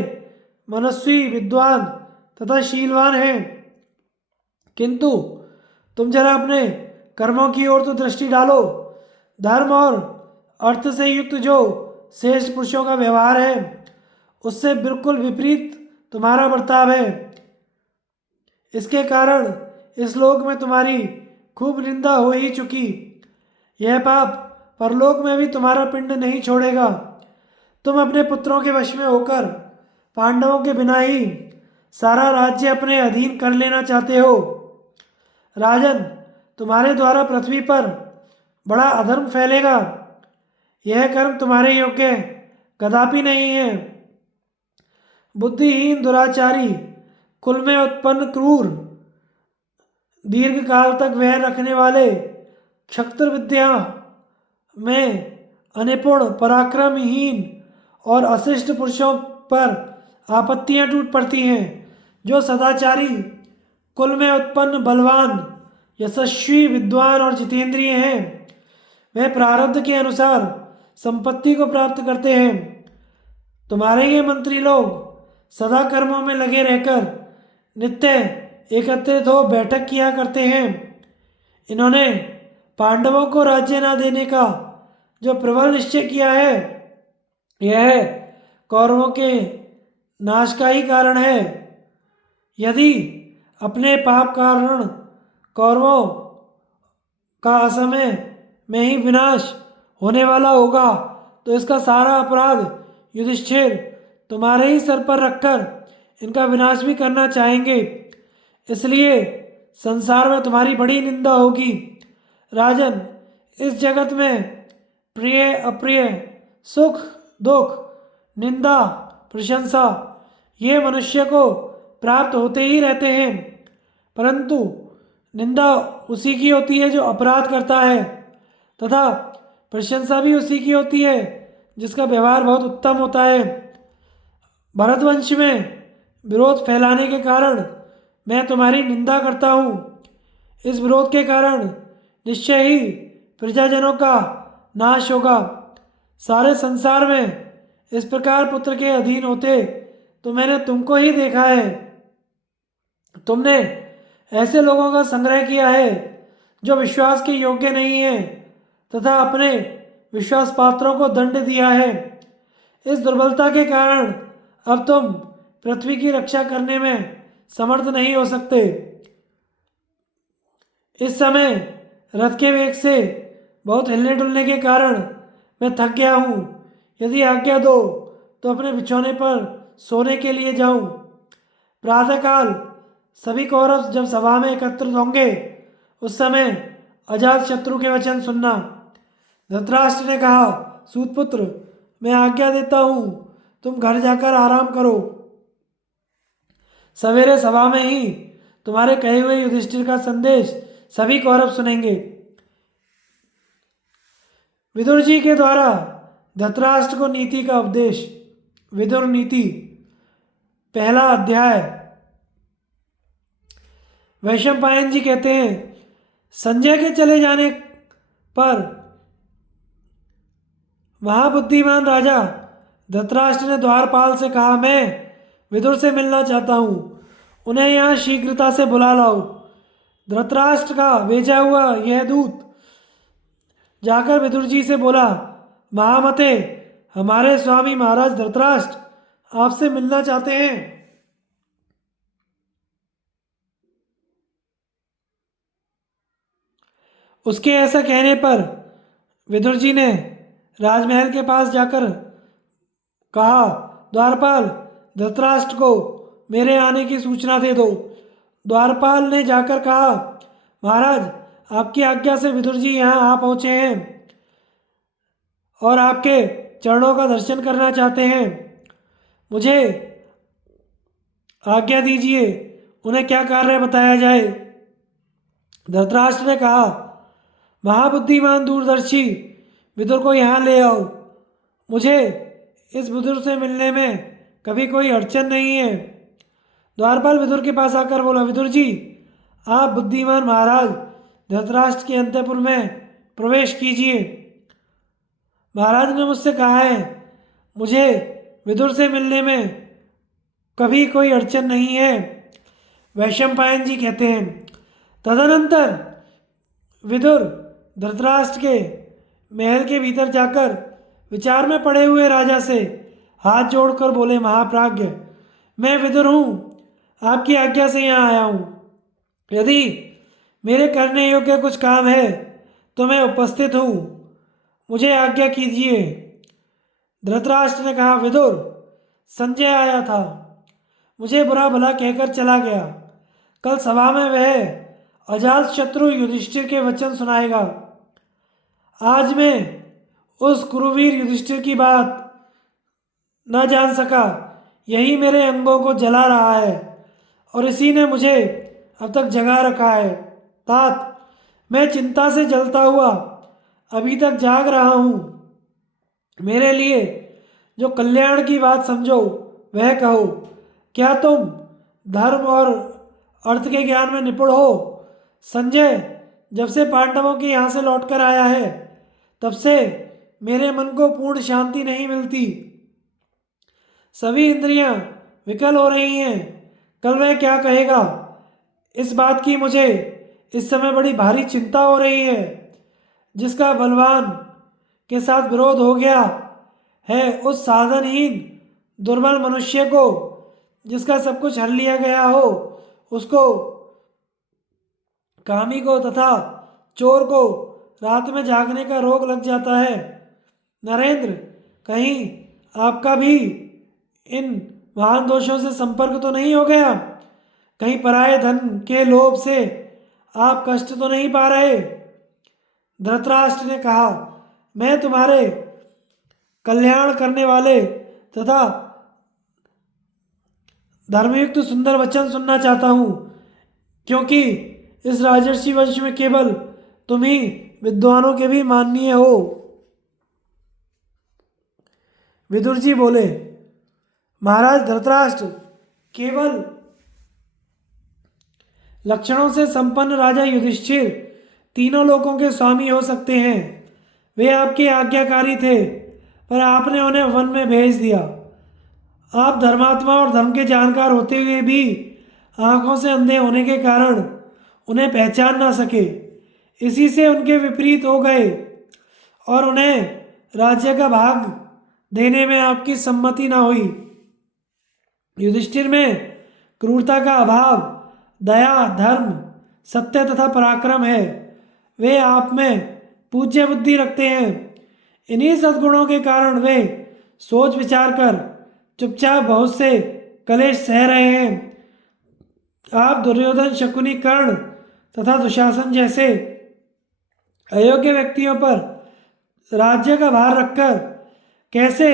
मनस्वी, विद्वान तथा शीलवान हैं। किंतु तुम जरा अपने कर्मों की ओर तो दृष्टि डालो। धर्म और अर्थ से युक्त जो श्रेष्ठ पुरुषों का व्यवहार है, उससे बिल्कुल विपरीत तुम्हारा बर्ताव है। इसके कारण इस लोक में तुम्हारी खूब निंदा हो ही चुकी। यह पाप परलोक में भी तुम्हारा पिंड नहीं छोड़ेगा। तुम अपने पुत्रों के वश में होकर पांडवों के बिना ही सारा राज्य अपने अधीन कर लेना चाहते हो। राजन, तुम्हारे द्वारा पृथ्वी पर बड़ा अधर्म फैलेगा। यह कर्म तुम्हारे योग्य कदापि नहीं है। बुद्धिहीन, दुराचारी, कुल में उत्पन्न क्रूर, दीर्घ काल तक वैर रखने वाले, क्षत्र विद्या में अनिपुण, पराक्रमहीन और अशिष्ट पुरुषों पर आपत्तियां टूट पड़ती हैं। जो सदाचारी, कुल में उत्पन्न, बलवान, यशस्वी, विद्वान और जितेंद्रिय हैं, वे प्रारब्ध के अनुसार संपत्ति को प्राप्त करते हैं। तुम्हारे ये मंत्री लोग सदा कर्मों में लगे रहकर नित्य एकत्रित हो बैठक किया करते हैं। इन्होंने पांडवों को राज्य न देने का जो प्रबल निश्चय किया है, यह कौरवों के नाश का ही कारण है। यदि अपने पाप कारण कौरवों का असमय में ही विनाश होने वाला होगा, तो इसका सारा अपराध युधिष्ठिर तुम्हारे ही सर पर रखकर इनका विनाश भी करना चाहेंगे। इसलिए संसार में तुम्हारी बड़ी निंदा होगी। राजन, इस जगत में प्रिय अप्रिय, सुख दुख, निंदा प्रशंसा, ये मनुष्य को प्राप्त होते ही रहते हैं, परंतु निंदा उसी की होती है जो अपराध करता है, तथा प्रशंसा भी उसी की होती है जिसका व्यवहार बहुत उत्तम होता है। भरतवंश में विरोध फैलाने के कारण मैं तुम्हारी निंदा करता हूँ। इस विरोध के कारण निश्चय ही प्रजाजनों का नाश होगा। सारे संसार में इस प्रकार पुत्र के अधीन होते तो मैंने तुमको ही देखा है। तुमने ऐसे लोगों का संग्रह किया है जो विश्वास के योग्य नहीं है, तथा अपने विश्वास पात्रों को दंड दिया है। इस दुर्बलता के कारण अब तुम पृथ्वी की रक्षा करने में समर्थ नहीं हो सकते। इस समय रथ के वेग से बहुत हिलने डुलने के कारण मैं थक गया हूँ। यदि आज्ञा दो तो अपने बिछौने पर सोने के लिए जाऊं। प्रातःकाल सभी कौरव जब सभा में एकत्रित होंगे उस समय अजातशत्रु के वचन सुनना। धृतराष्ट्र ने कहा, सूतपुत्र, मैं आज्ञा देता हूँ, तुम घर जाकर आराम करो। सवेरे सभा में ही तुम्हारे कहे हुए युधिष्ठिर का संदेश सभी कौरव सुनेंगे। विदुर जी के द्वारा धृतराष्ट्र को नीति का उपदेश। विदुर नीति, पहला अध्याय। वैशंपायन जी कहते हैं, संजय के चले जाने पर महाबुद्धिमान राजा धृतराष्ट्र ने द्वारपाल से कहा, मैं विदुर से मिलना चाहता हूँ, उन्हें यहाँ शीघ्रता से बुला लाओ। धृतराष्ट्र का भेजा हुआ यह दूत जाकर विदुर जी से बोला, महामते, हमारे स्वामी महाराज धृतराष्ट्र आपसे मिलना चाहते हैं। उसके ऐसा कहने पर विदुर जी ने राजमहल के पास जाकर कहा, द्वारपाल, धृतराष्ट्र को मेरे आने की सूचना दे दो। द्वारपाल ने जाकर कहा, महाराज, आपकी आज्ञा से विदुर जी यहाँ आ पहुँचे हैं और आपके चरणों का दर्शन करना चाहते हैं। मुझे आज्ञा दीजिए, उन्हें क्या कार्य बताया जाए। धृतराष्ट्र ने कहा, महाबुद्धिमान दूरदर्शी, विदुर को यहाँ ले आओ। मुझे इस विदुर से मिलने में कभी कोई अड़चन नहीं है। द्वारपाल विदुर के पास आकर बोला, विदुर जी, आप बुद्धिमान महाराज धृतराष्ट्र के अंतःपुर में प्रवेश कीजिए। महाराज ने मुझसे कहा है, मुझे विदुर से मिलने में कभी कोई अड़चन नहीं है। वैशंपायन जी कहते हैं, तदनंतर विदुर धृतराष्ट्र के महल के भीतर जाकर विचार में पड़े हुए राजा से हाथ जोड़कर बोले, महाप्राज्ञ, मैं विदुर हूँ, आपकी आज्ञा से यहाँ आया हूँ। यदि मेरे करने योग्य कुछ काम है तो मैं उपस्थित हूँ, मुझे आज्ञा कीजिए। धृतराष्ट्र ने कहा, विदुर, संजय आया था, मुझे बुरा भला कहकर चला गया। कल सभा में वह अजातशत्रु युधिष्ठिर के वचन सुनाएगा। आज मैं उस कुरुवीर युधिष्ठिर की बात न जान सका, यही मेरे अंगों को जला रहा है और इसी ने मुझे अब तक जगा रखा है। तात, मैं चिंता से जलता हुआ अभी तक जाग रहा हूँ। मेरे लिए जो कल्याण की बात समझो वह कहो। क्या तुम धर्म और अर्थ के ज्ञान में निपुण हो? संजय जब से पांडवों के यहाँ से लौटकर आया है तब से मेरे मन को पूर्ण शांति नहीं मिलती। सभी इंद्रियां विकल हो रही हैं। कल वह क्या कहेगा, इस बात की मुझे इस समय बड़ी भारी चिंता हो रही है। जिसका बलवान के साथ विरोध हो गया है, उस साधनहीन दुर्बल मनुष्य को जिसका सब कुछ हर लिया गया हो, उसको, कामी को तथा चोर को रात में जागने का रोग लग जाता है। नरेंद्र, कहीं आपका भी इन महान दोषों से संपर्क तो नहीं हो गया? कहीं पराये धन के लोभ से आप कष्ट तो नहीं पा रहे? धृतराष्ट्र ने कहा, मैं तुम्हारे कल्याण करने वाले तथा धर्मयुक्त सुंदर वचन सुनना चाहता हूँ, क्योंकि इस राजर्षि वंश में केवल तुम ही विद्वानों के भी माननीय हो। विदुर जी बोले, महाराज धृतराष्ट्र केवल लक्षणों से संपन्न राजा युधिष्ठिर तीनों लोकों के स्वामी हो सकते हैं। वे आपके आज्ञाकारी थे, पर आपने उन्हें वन में भेज दिया। आप धर्मात्मा और धर्म के जानकार होते हुए भी आंखों से अंधे होने के कारण उन्हें पहचान ना सके। इसी से उनके विपरीत हो गए और उन्हें राज्य का भाग देने में आपकी सम्मति ना हुई। युधिष्ठिर में क्रूरता का अभाव, दया, धर्म, सत्य तथा पराक्रम है। वे आप में पूज्य बुद्धि रखते हैं। इन्हीं सद्गुणों के कारण वे सोच विचार कर चुपचाप बहुत से कलेश सह रहे हैं। आप दुर्योधन, शकुनी, कर्ण तथा दुशासन जैसे अयोग्य व्यक्तियों पर राज्य का भार रखकर कैसे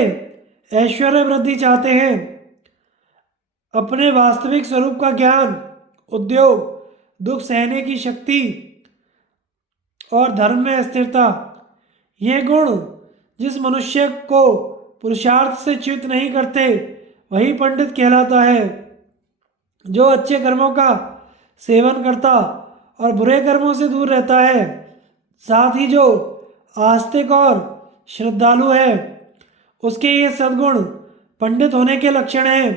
ऐश्वर्य वृद्धि चाहते हैं। अपने वास्तविक स्वरूप का ज्ञान, उद्योग, दुख सहने की शक्ति और धर्म में स्थिरता, ये गुण जिस मनुष्य को पुरुषार्थ से च्युत नहीं करते वही पंडित कहलाता है। जो अच्छे कर्मों का सेवन करता और बुरे कर्मों से दूर रहता है, साथ ही जो आस्तिक और श्रद्धालु है, उसके ये सद्गुण पंडित होने के लक्षण हैं।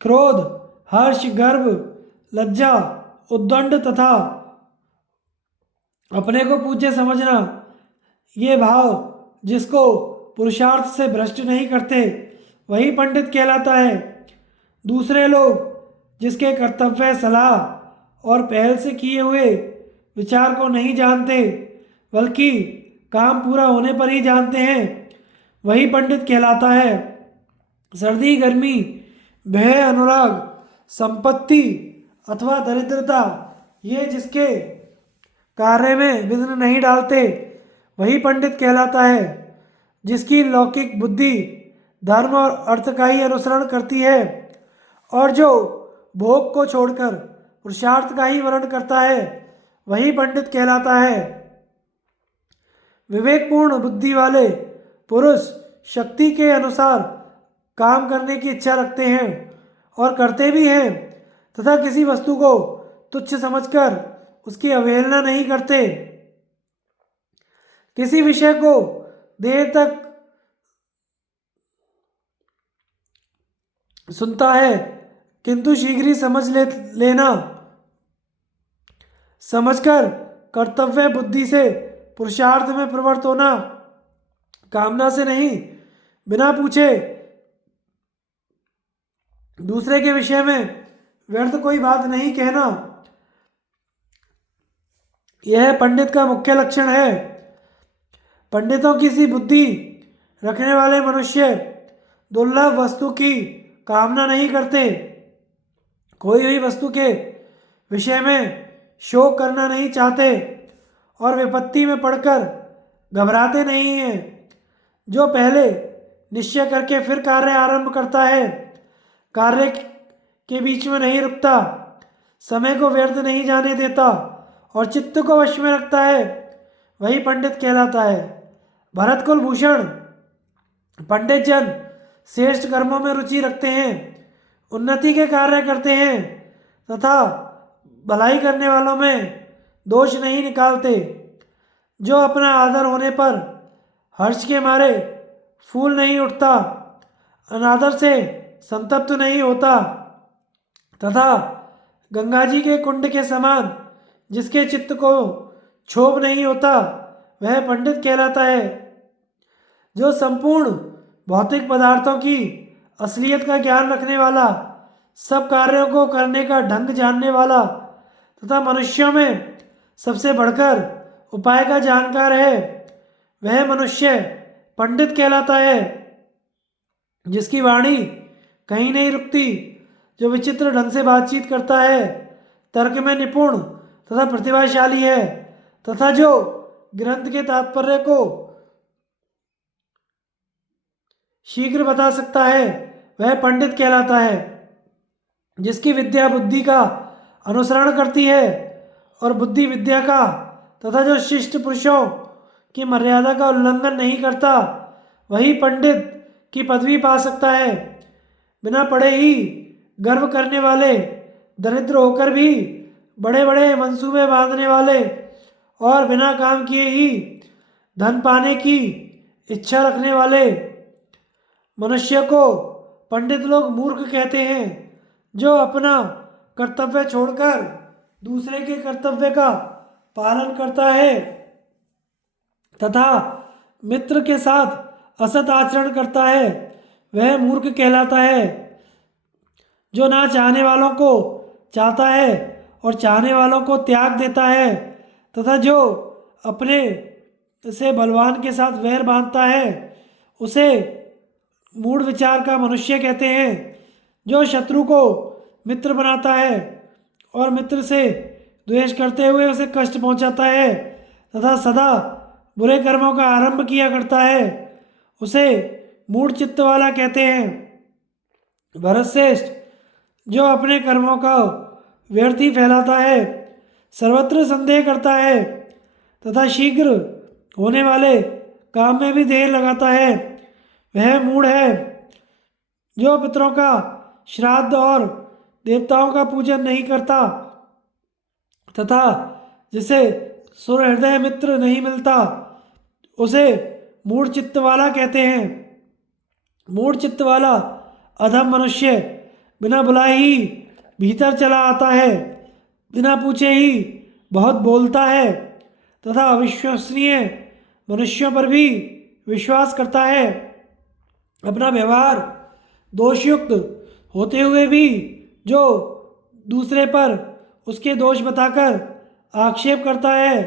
क्रोध, हर्ष, गर्व, लज्जा, उद्दंड तथा अपने को पूज्य समझना, ये भाव जिसको पुरुषार्थ से भ्रष्ट नहीं करते वही पंडित कहलाता है। दूसरे लोग जिसके कर्तव्य, सलाह और पहल से किए हुए विचार को नहीं जानते बल्कि काम पूरा होने पर ही जानते हैं, वही पंडित कहलाता है। सर्दी, गर्मी, भय, अनुराग, संपत्ति अथवा दरिद्रता, ये जिसके कार्य में विघ्न नहीं डालते वही पंडित कहलाता है। जिसकी लौकिक बुद्धि धर्म और अर्थ का ही अनुसरण करती है और जो भोग को छोड़कर पुरुषार्थ का ही वर्ण करता है वही पंडित कहलाता है। विवेकपूर्ण बुद्धि वाले पुरुष शक्ति के अनुसार काम करने की इच्छा रखते हैं और करते भी हैं तथा किसी वस्तु को तुच्छ समझकर उसकी अवहेलना नहीं करते। किसी विषय को देर तक सुनता है किंतु शीघ्र ही लेना समझकर कर्तव्य बुद्धि से पुरुषार्थ में प्रवृत्त होना, कामना से नहीं, बिना पूछे दूसरे के विषय में व्यर्थ कोई बात नहीं कहना, यह पंडित का मुख्य लक्षण है। पंडितों की सी बुद्धि रखने वाले मनुष्य दुर्लभ वस्तु की कामना नहीं करते, कोई हुई वस्तु के विषय में शोक करना नहीं चाहते और विपत्ति में पड़कर घबराते नहीं हैं। जो पहले निश्चय करके फिर कार्य आरंभ करता है, कार्य के बीच में नहीं रुकता, समय को व्यर्थ नहीं जाने देता और चित्त को वश में रखता है, वही पंडित कहलाता है। भरत कुल भूषण पंडित जन श्रेष्ठ कर्मों में रुचि रखते हैं, उन्नति के कार्य करते हैं तथा भलाई करने वालों में दोष नहीं निकालते। जो अपना आदर होने पर हर्ष के मारे फूल नहीं उठता, अनादर से संतप्त नहीं होता तथा गंगा जी के कुंड के समान जिसके चित्त को क्षोभ नहीं होता, वह पंडित कहलाता है। जो संपूर्ण भौतिक पदार्थों की असलियत का ज्ञान रखने वाला, सब कार्यों को करने का ढंग जानने वाला तथा मनुष्यों में सबसे बढ़कर उपाय का जानकार है, वह मनुष्य पंडित कहलाता है। जिसकी वाणी कहीं नहीं रुकती, जो विचित्र ढंग से बातचीत करता है, तर्क में निपुण तथा प्रतिभाशाली है तथा जो ग्रंथ के तात्पर्य को शीघ्र बता सकता है, वह पंडित कहलाता है। जिसकी विद्या बुद्धि का अनुसरण करती है और बुद्धि विद्या का तथा जो शिष्ट पुरुषों की मर्यादा का उल्लंघन नहीं करता, वही पंडित की पदवी पा सकता है। बिना पढ़े ही गर्व करने वाले, दरिद्र होकर भी बड़े बड़े मंसूबे बांधने वाले और बिना काम किए ही धन पाने की इच्छा रखने वाले मनुष्य को पंडित लोग मूर्ख कहते हैं। जो अपना कर्तव्य छोड़कर दूसरे के कर्तव्य का पालन करता है तथा मित्र के साथ असत आचरण करता है, वह मूर्ख कहलाता है। जो ना चाहने वालों को चाहता है और चाहने वालों को त्याग देता है तथा जो अपने से बलवान के साथ वैर बांधता है, उसे मूढ़ विचार का मनुष्य कहते हैं, जो शत्रु को मित्र बनाता है और मित्र से द्वेष करते हुए उसे कष्ट पहुंचाता है तथा सदा बुरे कर्मों का आरंभ किया करता है, उसे मूढ़ चित्त वाला कहते हैं। भरतश्रेष्ठ, जो अपने कर्मों का व्यर्थ ही फैलाता है, सर्वत्र संदेह करता है तथा शीघ्र होने वाले काम में भी देर लगाता है, वह मूढ़ है। जो पितरों का श्राद्ध और देवताओं का पूजन नहीं करता तथा जिसे सुहृदय मित्र नहीं मिलता, उसे मूढ़ चित्त वाला कहते हैं। मूढ़ चित्त वाला अधम मनुष्य बिना बुलाए ही भीतर चला आता है, बिना पूछे ही बहुत बोलता है तथा अविश्वसनीय मनुष्यों पर भी विश्वास करता है। अपना व्यवहार दोषयुक्त होते हुए भी जो दूसरे पर उसके दोष बताकर आक्षेप करता है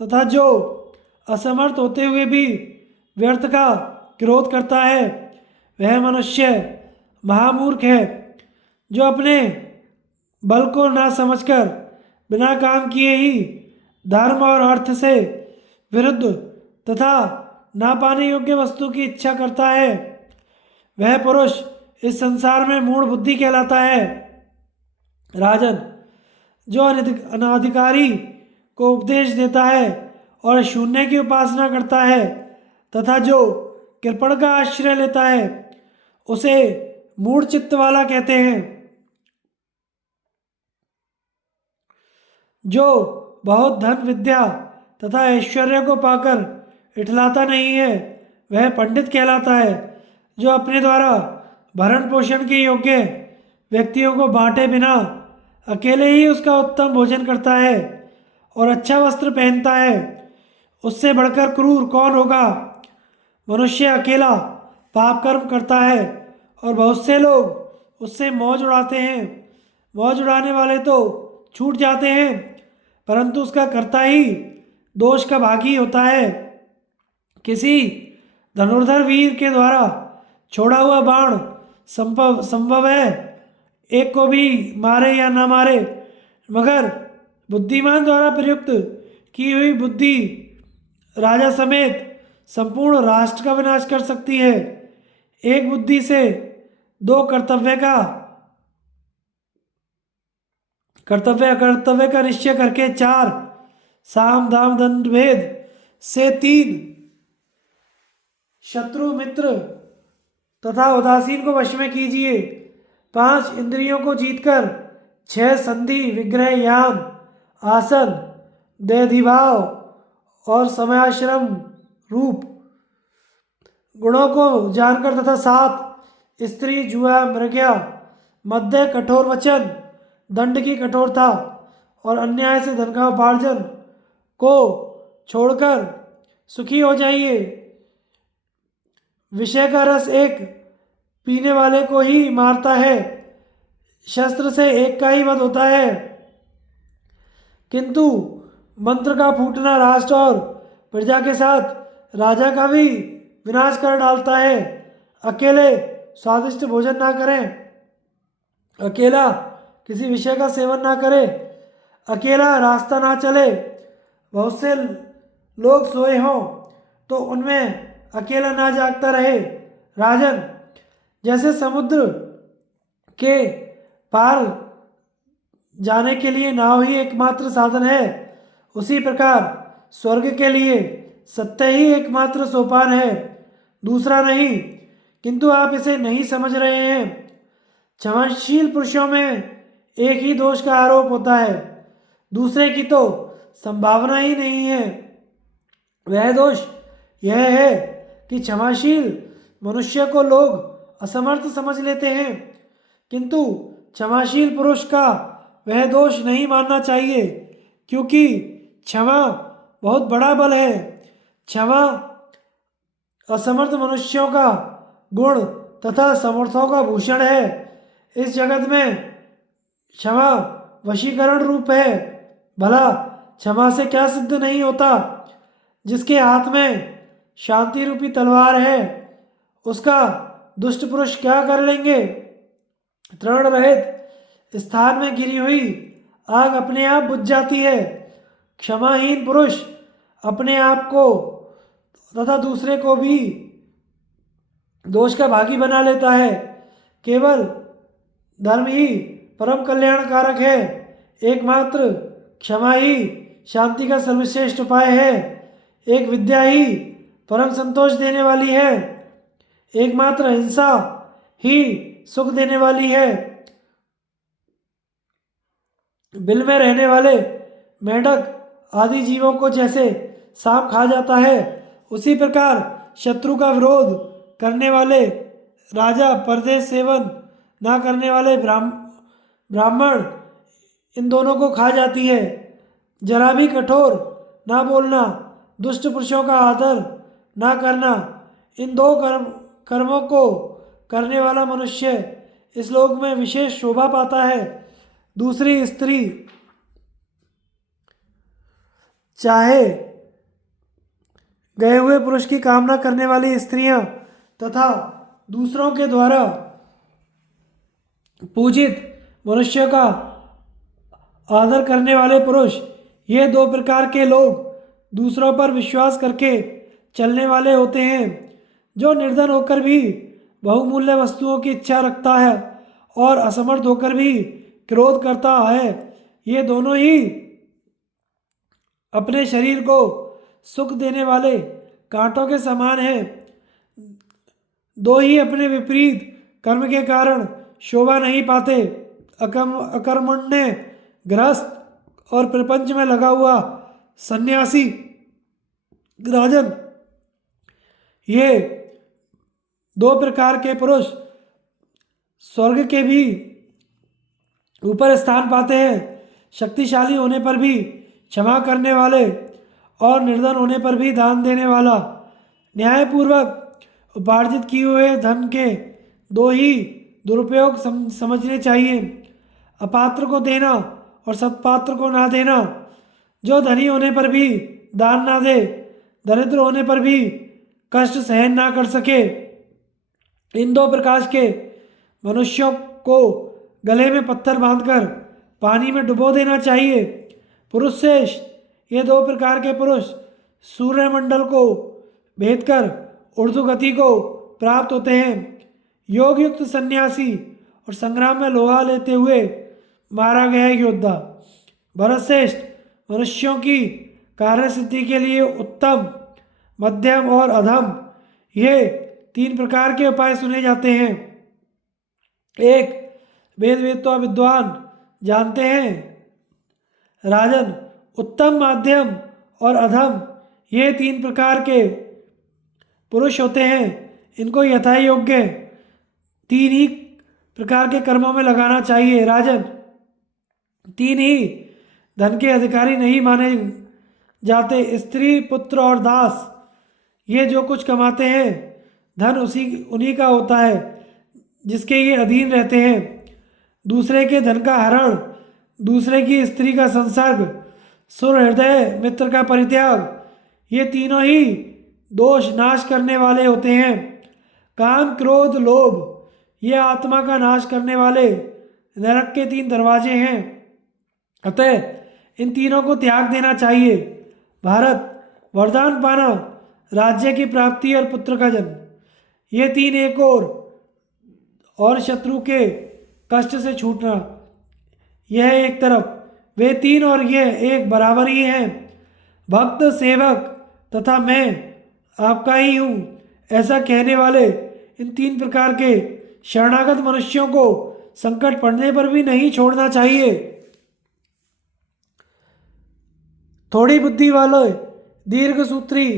तथा जो असमर्थ होते हुए भी व्यर्थ का क्रोध करता है, वह मनुष्य महामूर्ख है। जो अपने बल को ना समझकर बिना काम किए ही धर्म और अर्थ से विरुद्ध तथा ना पाने योग्य वस्तु की इच्छा करता है, वह पुरुष इस संसार में मूढ़ बुद्धि कहलाता है। राजन, जो अनाधिकारी को उपदेश देता है और शून्य की उपासना करता है तथा जो कृपण का आश्रय लेता है, उसे मूढ़ चित्त वाला कहते हैं। जो बहुत धन विद्या तथा ऐश्वर्य को पाकर इठलाता नहीं है, वह पंडित कहलाता है। जो अपने द्वारा भरण पोषण के योग्य व्यक्तियों को बांटे बिना अकेले ही उसका उत्तम भोजन करता है और अच्छा वस्त्र पहनता है, उससे बढ़कर क्रूर कौन होगा। मनुष्य अकेला पाप कर्म करता है और बहुत से लोग उससे मौज उड़ाते हैं। मौज उड़ाने वाले तो छूट जाते हैं, परंतु उसका कर्ता ही दोष का भागी होता है। किसी धनुर्धर वीर के द्वारा छोड़ा हुआ बाण संभव है एक को भी मारे या ना मारे, मगर बुद्धिमान द्वारा प्रयुक्त की हुई बुद्धि राजा समेत संपूर्ण राष्ट्र का विनाश कर सकती है। एक बुद्धि से दो कर्तव्य अकर्तव्य का निश्चय करके, चार साम दाम दंड भेद से, तीन शत्रु मित्र तथा उदासीन को वश में कीजिए, पांच इंद्रियों को जीतकर, छह संधि विग्रह यान आसन देहधिभाव और समयाश्रम रूप गुणों को जानकर तथा सात स्त्री जुआ मृग्या मध्य कठोर वचन दंड की कठोरता और अन्याय से धन का उपार्जन को छोड़कर सुखी हो जाइए। विषय का रस एक पीने वाले को ही मारता है, शस्त्र से एक का ही वध होता है, किंतु मंत्र का फूटना राष्ट्र और प्रजा के साथ राजा का भी विनाश कर डालता है। अकेले स्वादिष्ट भोजन ना करें, अकेला किसी विषय का सेवन ना करे, अकेला रास्ता ना चले। बहुत से लोग सोए हों तो उनमें अकेला ना जागता रहे। राजन, जैसे समुद्र के पार जाने के लिए नाव ही एकमात्र साधन है, उसी प्रकार स्वर्ग के लिए सत्य ही एकमात्र सोपान है, दूसरा नहीं। किंतु आप इसे नहीं समझ रहे हैं। क्षमाशील पुरुषों में एक ही दोष का आरोप होता है, दूसरे की तो संभावना ही नहीं है। वह दोष यह है कि क्षमाशील मनुष्य को लोग असमर्थ समझ लेते हैं, किंतु क्षमाशील पुरुष का वह दोष नहीं मानना चाहिए, क्योंकि क्षमा बहुत बड़ा बल है। क्षमा असमर्थ मनुष्यों का गुण तथा समर्थों का भूषण है। इस जगत में क्षमा वशीकरण रूप है। भला क्षमा से क्या सिद्ध नहीं होता? जिसके हाथ में शांति रूपी तलवार है, उसका दुष्ट पुरुष क्या कर लेंगे? तृण रहित स्थान में गिरी हुई आग अपने आप बुझ जाती है। क्षमाहीन पुरुष अपने आप को तथा दूसरे को भी दोष का भागी बना लेता है। केवल धर्म ही परम कल्याणकारक है। एकमात्र क्षमा ही शांति का सर्वश्रेष्ठ उपाय है। एक विद्या ही परम संतोष देने वाली है। एकमात्र हिंसा ही सुख देने वाली है। बिल में रहने वाले मेंढक आदि जीवों को जैसे सांप खा जाता है, उसी प्रकार शत्रु का विरोध करने वाले राजा, परदेश सेवन ना करने वाले ब्राह्मण, इन दोनों को खा जाती है। जरा भी कठोर ना बोलना, दुष्ट पुरुषों का आदर ना करना, इन दो कर्मों को करने वाला मनुष्य इस लोक में विशेष शोभा पाता है। दूसरी स्त्री चाहे गए हुए पुरुष की कामना करने वाली स्त्रियां तथा दूसरों के द्वारा पूजित मनुष्यों का आदर करने वाले पुरुष, ये दो प्रकार के लोग दूसरों पर विश्वास करके चलने वाले होते हैं। जो निर्धन होकर भी बहुमूल्य वस्तुओं की इच्छा रखता है और असमर्थ होकर भी क्रोध करता है, ये दोनों ही अपने शरीर को सुख देने वाले कांटों के समान हैं। दो ही अपने विपरीत कर्म के कारण शोभा नहीं पाते। अकर्मण्य गृहस्थ और प्रपंच में लगा हुआ सन्यासी। राजन, ये दो प्रकार के पुरुष स्वर्ग के भी ऊपर स्थान पाते हैं। शक्तिशाली होने पर भी क्षमा करने वाले और निर्धन होने पर भी दान देने वाला। न्यायपूर्वक उपार्जित किए हुए धन के दो ही दुरुपयोग समझने चाहिए, अपात्र को देना और सत्पात्र को ना देना। जो धनी होने पर भी दान ना दे, दरिद्र होने पर भी कष्ट सहन ना कर सके, इन दो प्रकार के मनुष्यों को गले में पत्थर बांधकर पानी में डुबो देना चाहिए। पुरुष श्रेष्ठ, ये दो प्रकार के पुरुष सूर्यमंडल को भेद कर ऊर्ध्व गति को प्राप्त होते हैं। योग युक्त सन्यासी और संग्राम में लोहा लेते हुए मारा गया योद्धा। भरतश्रेष्ठ, मनुष्यों की कार्य सिद्धि के लिए उत्तम, मध्यम और अधम, ये तीन प्रकार के उपाय सुने जाते हैं। एक, वेद वेत्ता विद्वान जानते हैं। राजन, उत्तम, माध्यम और अधम, ये तीन प्रकार के पुरुष होते हैं। इनको यथा योग्य तीन ही प्रकार के कर्मों में लगाना चाहिए। राजन, तीन ही धन के अधिकारी नहीं माने जाते। स्त्री, पुत्र और दास, ये जो कुछ कमाते हैं धन उन्हीं का होता है जिसके ये अधीन रहते हैं। दूसरे के धन का हरण, दूसरे की स्त्री का संसर्ग, सुर हृदय मित्र का परित्याग, ये तीनों ही दोष नाश करने वाले होते हैं। काम, क्रोध, लोभ, ये आत्मा का नाश करने वाले नरक के तीन दरवाजे हैं। अतः इन तीनों को त्याग देना चाहिए। भारत, वरदान पाना, राज्य की प्राप्ति और पुत्र का जन्म, ये तीन एक और शत्रु के कष्ट से छूटना, यह एक तरफ। वे तीन और यह एक बराबर ही हैं। भक्त, सेवक तथा मैं आपका ही हूँ, ऐसा कहने वाले इन तीन प्रकार के शरणागत मनुष्यों को संकट पड़ने पर भी नहीं छोड़ना चाहिए। थोड़ी बुद्धि वाले, दीर्घसूत्री,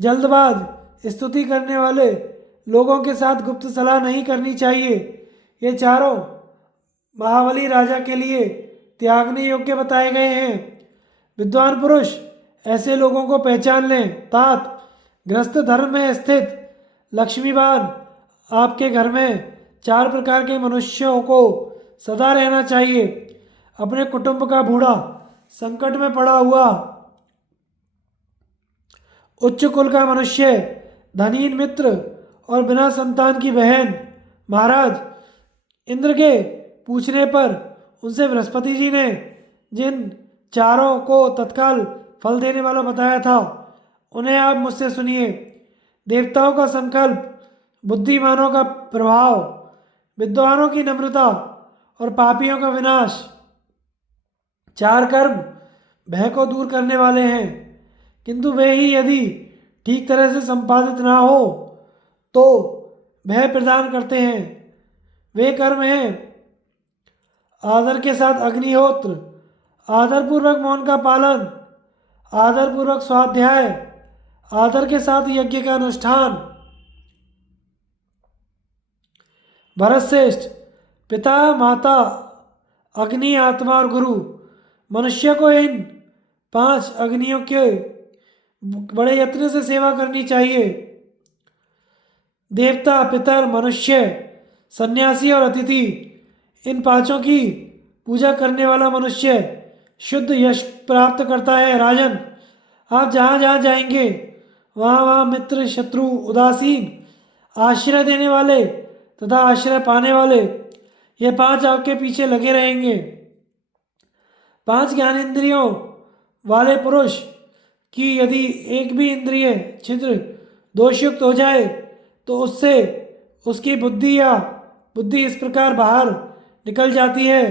जल्दबाज, स्तुति करने वाले लोगों के साथ गुप्त सलाह नहीं करनी चाहिए। ये चारों महाबली राजा के लिए त्यागने योग्य बताए गए हैं। विद्वान पुरुष ऐसे लोगों को पहचान लें। तात, गृहस्थ धर्म में स्थित लक्ष्मीवान, आपके घर में चार प्रकार के मनुष्यों को सदा रहना चाहिए। अपने कुटुंब का बूढ़ा, संकट में पड़ा हुआ, उच्च कुल का मनुष्य, धनीन मित्र और बिना संतान की बहन। महाराज, इंद्र के पूछने पर उनसे बृहस्पति जी ने जिन चारों को तत्काल फल देने वाला बताया था, उन्हें आप मुझसे सुनिए। देवताओं का संकल्प, बुद्धिमानों का प्रभाव, विद्वानों की नम्रता और पापियों का विनाश, चार कर्म भय को दूर करने वाले हैं, किंतु वे ही यदि ठीक तरह से संपादित ना हो तो भय प्रदान करते हैं। वे कर्म हैं आदर के साथ अग्निहोत्र, आदरपूर्वक मौन का पालन, आदरपूर्वक स्वाध्याय, आदर के साथ यज्ञ का अनुष्ठान। भरतश्रेष्ठ, पिता, माता, अग्नि, आत्मा और गुरु, मनुष्य को इन 5 अग्नियों के बड़े यत्न से सेवा करनी चाहिए। देवता, पितर, मनुष्य, सन्यासी और अतिथि, इन 5 की पूजा करने वाला मनुष्य शुद्ध यश प्राप्त करता है। राजन, आप जहाँ जहाँ जाएंगे वहाँ वहाँ मित्र, शत्रु, उदासीन, आश्रय देने वाले तथा आश्रय पाने वाले, ये 5 आपके पीछे लगे रहेंगे। 5 ज्ञानेंद्रियों वाले पुरुष की यदि एक भी इंद्रिय छिद्र दोषयुक्त हो जाए तो उससे उसकी बुद्धि इस प्रकार बाहर निकल जाती है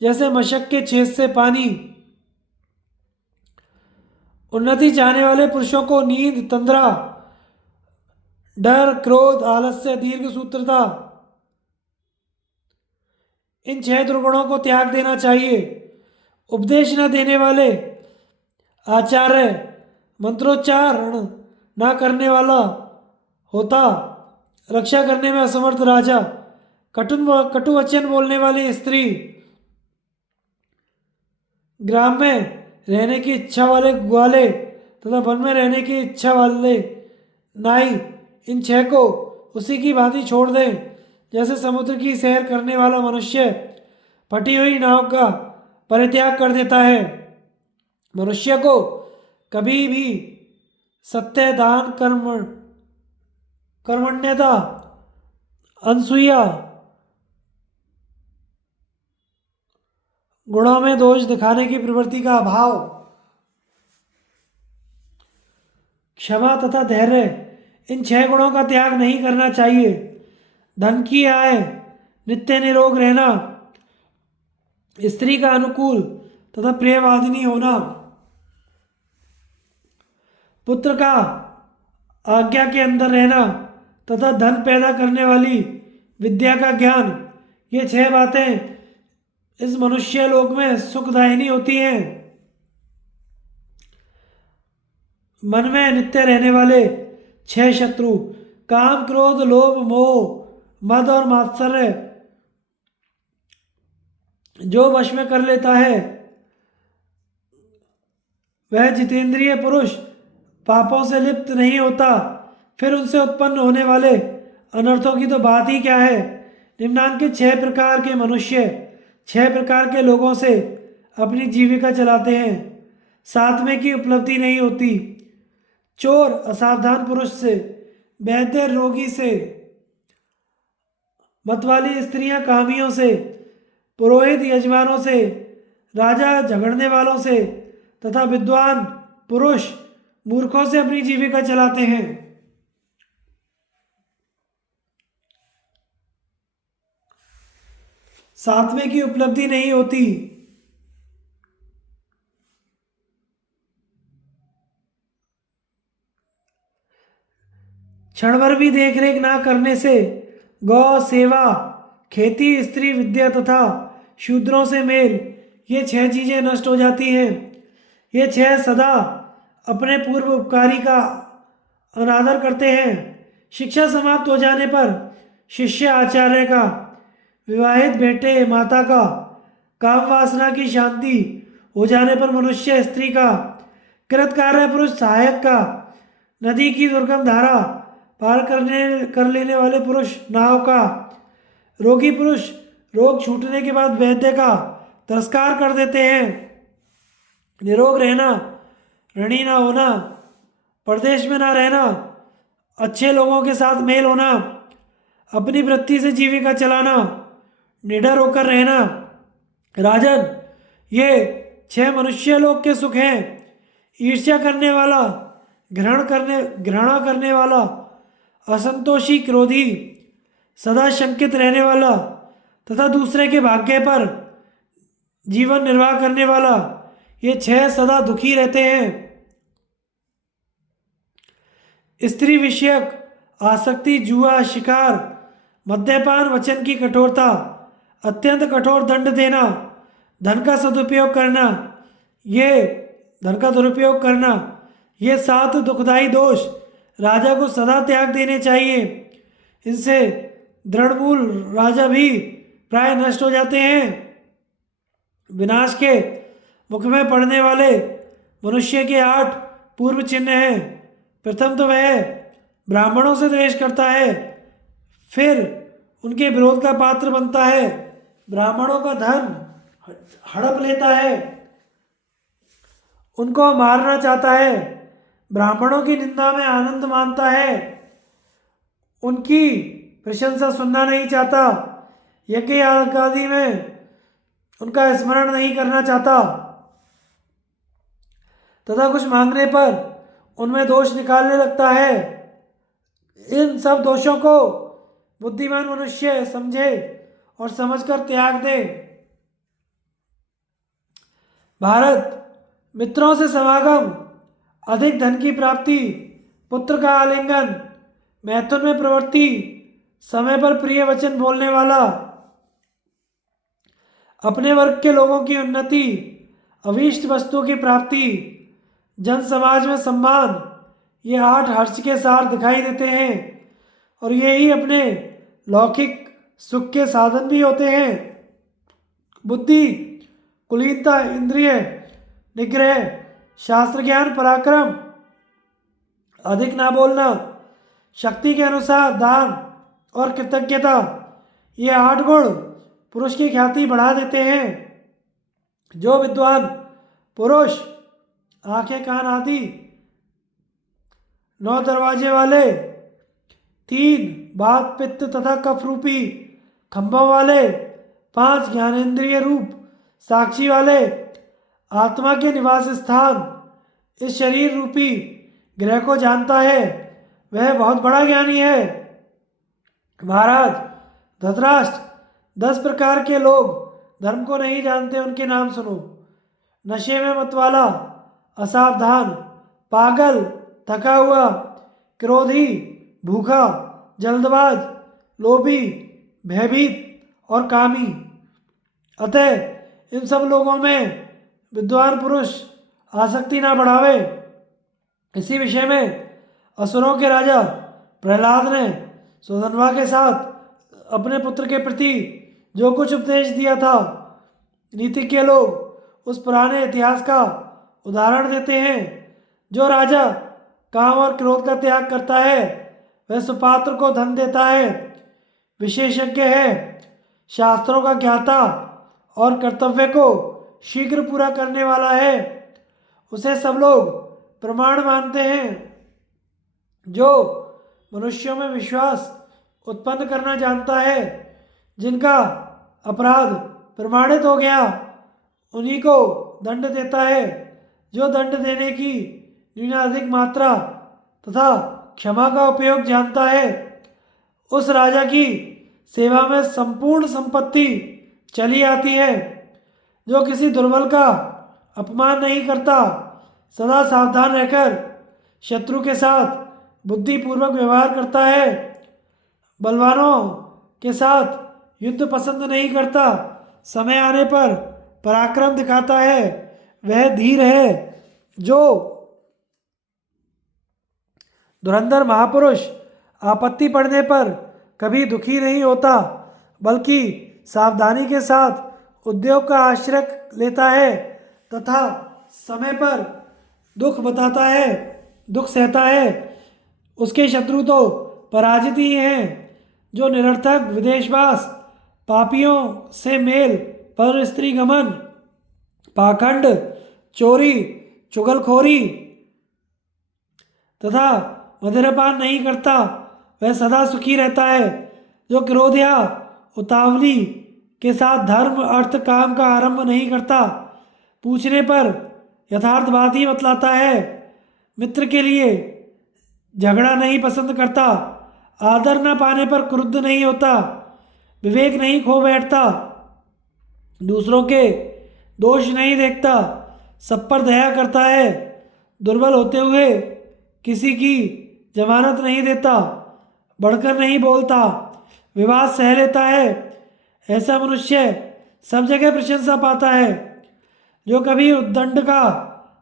जैसे मशक के छेद से पानी। उन्नति चाहने वाले पुरुषों को नींद, तंद्रा, डर, क्रोध, आलस्य, दीर्घ सूत्रता, इन 6 दुर्गुणों को त्याग देना चाहिए। उपदेश न देने वाले आचार्य, मंत्रोच्चारण न करने वाला होता, रक्षा करने में असमर्थ राजा, कटु वचन बोलने वाली स्त्री, ग्राम में रहने की इच्छा वाले ग्वाले तथा वन में रहने की इच्छा वाले नाई, इन 6 को उसी की भांति छोड़ दें जैसे समुद्र की सैर करने वाला मनुष्य फटी हुई नाव का परित्याग कर देता है। मनुष्य को कभी भी सत्य, दान, कर्मण्यता, अनसूया, गुणों में दोष दिखाने की प्रवृत्ति का अभाव, क्षमा तथा धैर्य, इन 6 गुणों का त्याग नहीं करना चाहिए। धन की आय, नित्य निरोग रहना, स्त्री का अनुकूल तथा प्रियवादिनी होना, पुत्र का आज्ञा के अंदर रहना तथा धन पैदा करने वाली विद्या का ज्ञान, ये 6 बातें इस मनुष्य लोक में सुखदायिनी होती हैं। मन में नित्य रहने वाले 6 शत्रु, काम, क्रोध, लोभ, मोह, मद और मात्सर्य, जो वश में कर लेता है वह जितेंद्रिय पुरुष पापों से लिप्त नहीं होता। फिर उनसे उत्पन्न होने वाले अनर्थों की तो बात ही क्या है। निम्नांकित 6 प्रकार के मनुष्य 6 प्रकार के लोगों से अपनी जीविका चलाते हैं। 7वें की उपलब्धि नहीं होती। चोर असावधान पुरुष से, वैद्य रोगी से, मतवाली स्त्रियां कामियों से, पुरोहित यजमानों से, राजा झगड़ने वालों से तथा विद्वान पुरुष मूर्खों से अपनी जीविका चलाते हैं। सातवें की उपलब्धि नहीं होती। क्षण भर भी देख रेख ना करने से गौ सेवा, खेती, स्त्री विद्या तथा शूद्रों से मेल, ये 6 चीजें नष्ट हो जाती हैं। ये 6 सदा अपने पूर्व उपकारी का अनादर करते हैं। शिक्षा समाप्त हो जाने पर शिष्य आचार्य का, विवाहित बेटे माता का, काम वासना की शांति हो जाने पर मनुष्य स्त्री का, कृतकार्य पुरुष सहायक का, नदी की दुर्गम धारा पार कर लेने वाले पुरुष नाव का, रोगी पुरुष रोग छूटने के बाद वैद्य का तिरस्कार कर देते हैं। निरोग रहना, ऋणी ना होना, परदेश में ना रहना अच्छे लोगों के साथ मेल होना, अपनी वृत्ति से जीविका चलाना, निडर होकर रहना। राजन, ये 6 मनुष्य लोक के सुख हैं। ईर्ष्या करने वाला, घृणा करने वाला, असंतोषी, क्रोधी, सदा शंकित रहने वाला तथा दूसरे के भाग्य पर जीवन निर्वाह करने वाला, ये 6 सदा दुखी रहते हैं। स्त्री विषयक आसक्ति, जुआ, शिकार, मद्यपान, वचन की कठोरता, अत्यंत कठोर दंड देना, धन का दुरुपयोग करना, ये 7 दुखदाई दोष राजा को सदा त्याग देने चाहिए। इनसे दृढ़मूल राजा भी प्राय नष्ट हो जाते हैं। विनाश के मुख में पड़ने वाले मनुष्य के 8 पूर्व चिन्ह हैं। प्रथम तो वह ब्राह्मणों से द्वेष करता है, फिर उनके विरोध का पात्र बनता है, ब्राह्मणों का धन हड़प लेता है, उनको मारना चाहता है, ब्राह्मणों की निंदा में आनंद मानता है, उनकी प्रशंसा सुनना नहीं चाहता, यज्ञ आदि में उनका स्मरण नहीं करना चाहता तथा कुछ मांगने पर उनमें दोष निकालने लगता है। इन सब दोषों को बुद्धिमान मनुष्य समझे और समझकर त्याग दे। भारत, मित्रों से समागम, अधिक धन की प्राप्ति, पुत्र का आलिंगन, मैथुन में प्रवृत्ति, समय पर प्रिय वचन बोलने वाला, अपने वर्ग के लोगों की उन्नति, अभीष्ट वस्तुओं की प्राप्ति, जन समाज में सम्मान, ये 8 हर्ष के सार दिखाई देते हैं और ये ही अपने लौकिक सुख के साधन भी होते हैं। बुद्धि, कुलीनता, इंद्रिय निग्रह, शास्त्र ज्ञान, पराक्रम, अधिक ना बोलना, शक्ति के अनुसार दान और कृतज्ञता, ये 8 गुण पुरुष की ख्याति बढ़ा देते हैं। जो विद्वान पुरुष आंखें, कान आदि 9 दरवाजे वाले, 3 बात, पित्त तथा कफ रूपी खंभों वाले, 5 ज्ञानेंद्रिय रूप साक्षी वाले, आत्मा के निवास स्थान इस शरीर रूपी ग्रह को जानता है, वह बहुत बड़ा ज्ञानी है। महाराज धृतराष्ट्र, 10 प्रकार के लोग धर्म को नहीं जानते, उनके नाम सुनो। नशे में मतवाला, असावधान, पागल, थका हुआ, क्रोधी, भूखा, जल्दबाज, लोभी, भयभीत और कामी। अतः इन सब लोगों में विद्वान पुरुष आसक्ति ना बढ़ावे। इसी विषय में असुरों के राजा प्रहलाद ने सुधन्वा के साथ अपने पुत्र के प्रति जो कुछ उपदेश दिया था, नीतिज्ञ लोग उस पुराने इतिहास का उदाहरण देते हैं। जो राजा काम और क्रोध का त्याग करता है वह सुपात्र को धन देता है, विशेषज्ञ है, शास्त्रों का ज्ञाता और कर्तव्य को शीघ्र पूरा करने वाला है। उसे सब लोग प्रमाण मानते हैं। जो मनुष्यों में विश्वास उत्पन्न करना जानता है, जिनका अपराध प्रमाणित हो गया, उन्हीं को दंड देता है। जो दंड देने की न्यूनाधिक मात्रा तथा क्षमा का उपयोग जानता है, उस राजा की सेवा में संपूर्ण संपत्ति चली आती है। जो किसी दुर्बल का अपमान नहीं करता, सदा सावधान रहकर शत्रु के साथ बुद्धिपूर्वक व्यवहार करता है, बलवानों के साथ युद्ध पसंद नहीं करता, समय आने पर पराक्रम दिखाता है, वह धीर है। जो धुरंधर महापुरुष आपत्ति पड़ने पर कभी दुखी नहीं होता, बल्कि सावधानी के साथ उद्योग का आश्रय लेता है तथा समय पर दुख सहता है, उसके शत्रु तो पराजित ही हैं। जो निरर्थक विदेशवास, पापियों से मेल, पर स्त्री गमन, पाखंड, चोरी, चुगलखोरी तथा मदिरापान नहीं करता वह सदा सुखी रहता है। जो क्रोध या उतावली के साथ धर्म अर्थ काम का आरंभ नहीं करता, पूछने पर यथार्थ बात ही बतलाता है, मित्र के लिए झगड़ा नहीं पसंद करता, आदर न पाने पर क्रुद्ध नहीं होता, विवेक नहीं खो बैठता, दूसरों के दोष नहीं देखता, सब पर दया करता है, दुर्बल होते हुए किसी की जमानत नहीं देता, बढ़कर नहीं बोलता, विवाद सह लेता है। ऐसा मनुष्य सब जगह प्रशंसा पाता है। जो कभी उद्दंड का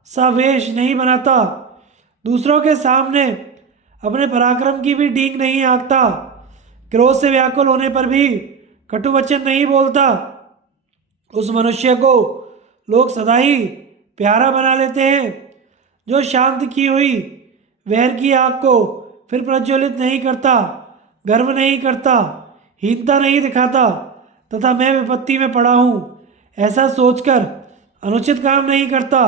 सा वेश नहीं बनाता, दूसरों के सामने अपने पराक्रम की भी डींग नहीं हाँकता, क्रोध से व्याकुल होने पर भी कटु वचन नहीं बोलता, उस मनुष्य को लोग सदा ही प्यारा बना लेते हैं। जो शांत की हुई वैर की आग को फिर प्रज्वलित नहीं करता, गर्व नहीं करता, हीनता नहीं दिखाता तथा मैं विपत्ति में पड़ा हूँ ऐसा सोचकर अनुचित काम नहीं करता,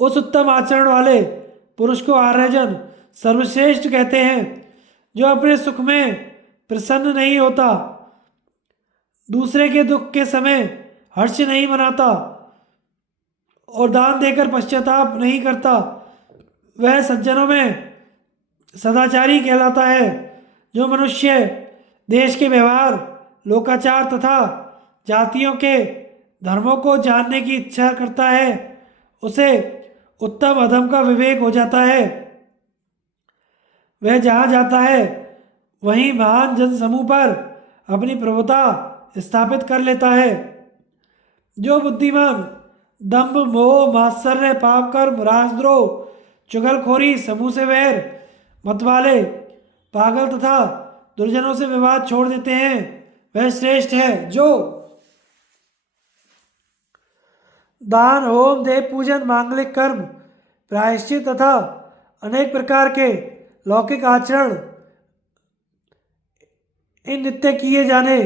उस उत्तम आचरण वाले पुरुष को आर्यजन सर्वश्रेष्ठ कहते हैं। जो अपने सुख में प्रसन्न नहीं होता, दूसरे के दुख के समय हर्ष नहीं मनाता और दान देकर पश्चाताप नहीं करता, वह सज्जनों में सदाचारी कहलाता है। जो मनुष्य देश के व्यवहार, लोकाचार तथा जातियों के धर्मों को जानने की इच्छा करता है, उसे उत्तम अधम का विवेक हो जाता है। वह जहाँ जाता है वहीं महान जनसमूह पर अपनी प्रभुता स्थापित कर लेता है। जो बुद्धिमान दंभ, मोह, मात्सर्य, पाप कर्म, राजद्रोह, चुगलखोरी, समूह से वैर, मतवाले, पागल तथा दुर्जनों से विवाद छोड़ देते हैं, वह श्रेष्ठ है। जो दान, होम, देव पूजन, मांगलिक कर्म, प्रायश्चित तथा अनेक प्रकार के लौकिक आचरण, इन नित्य किए जाने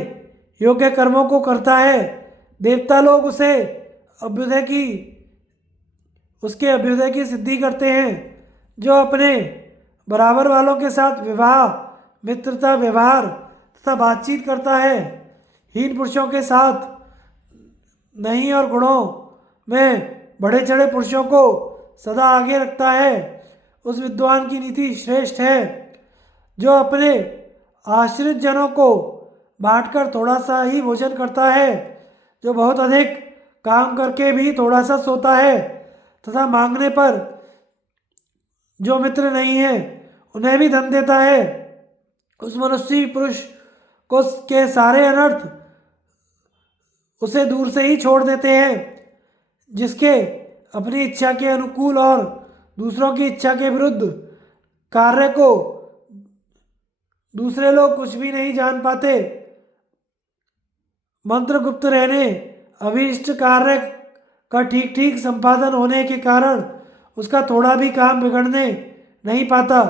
योग्य कर्मों को करता है, देवता लोग उसके अभ्युदय की सिद्धि करते हैं। जो अपने बराबर वालों के साथ विवाह, मित्रता, व्यवहार तथा बातचीत करता है, हीन पुरुषों के साथ नहीं और गुणों में बढ़े चढ़े पुरुषों को सदा आगे रखता है, उस विद्वान की नीति श्रेष्ठ है। जो अपने आश्रित जनों को बांटकर थोड़ा सा ही भोजन करता है, जो बहुत अधिक काम करके भी थोड़ा सा सोता है तथा मांगने पर जो मित्र नहीं है उन्हें भी धन देता है, उस मनुष्य पुरुष को के सारे अनर्थ उसे दूर से ही छोड़ देते हैं। जिसके अपनी इच्छा के अनुकूल और दूसरों की इच्छा के विरुद्ध कार्य को दूसरे लोग कुछ भी नहीं जान पाते, मंत्र गुप्त रहने, अभीष्ट कार्य का ठीक ठीक संपादन होने के कारण उसका थोड़ा भी काम बिगड़ने नहीं पाता।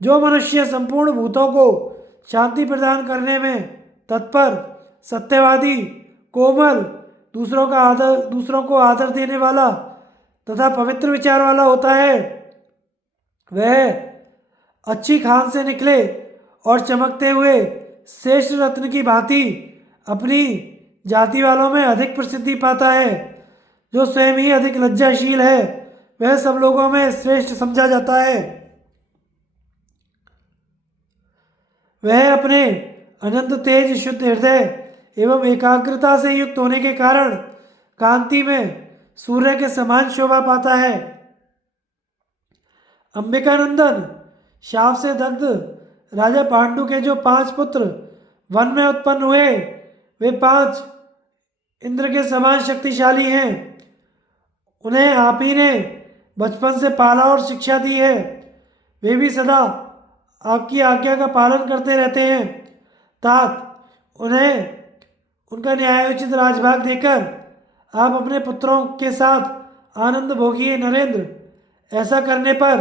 जो मनुष्य संपूर्ण भूतों को शांति प्रदान करने में तत्पर, सत्यवादी, कोमल, दूसरों को आदर देने वाला तथा पवित्र विचार वाला होता है, वह अच्छी खान से निकले और चमकते हुए श्रेष्ठ रत्न की भांति अपनी जाति वालों में अधिक प्रसिद्धि पाता है। जो स्वयं ही अधिक लज्जाशील है, वह सब लोगों में श्रेष्ठ समझा जाता है। वह अपने अनंत तेज, शुद्ध हृदय एवं एकाग्रता से युक्त होने के कारण कांति में सूर्य के समान शोभा पाता है। अंबिकानंदन शाप से दग्ध राजा पांडु के जो 5 पुत्र वन में उत्पन्न हुए, वे 5 इंद्र के समान शक्तिशाली हैं। उन्हें आप ही ने बचपन से पाला और शिक्षा दी है। वे भी सदा आपकी आज्ञा का पालन करते रहते हैं। तात, उन्हें उनका न्यायोचित राजभाग देकर आप अपने पुत्रों के साथ आनंद भोगिए नरेंद्र। ऐसा करने पर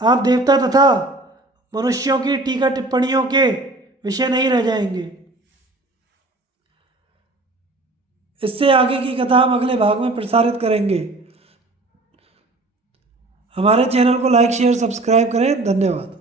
आप देवता तथा मनुष्यों की टीका टिप्पणियों के विषय नहीं रह जाएंगे। इससे आगे की कथा हम अगले भाग में प्रसारित करेंगे। हमारे चैनल को लाइक शेयर सब्सक्राइब करें। धन्यवाद।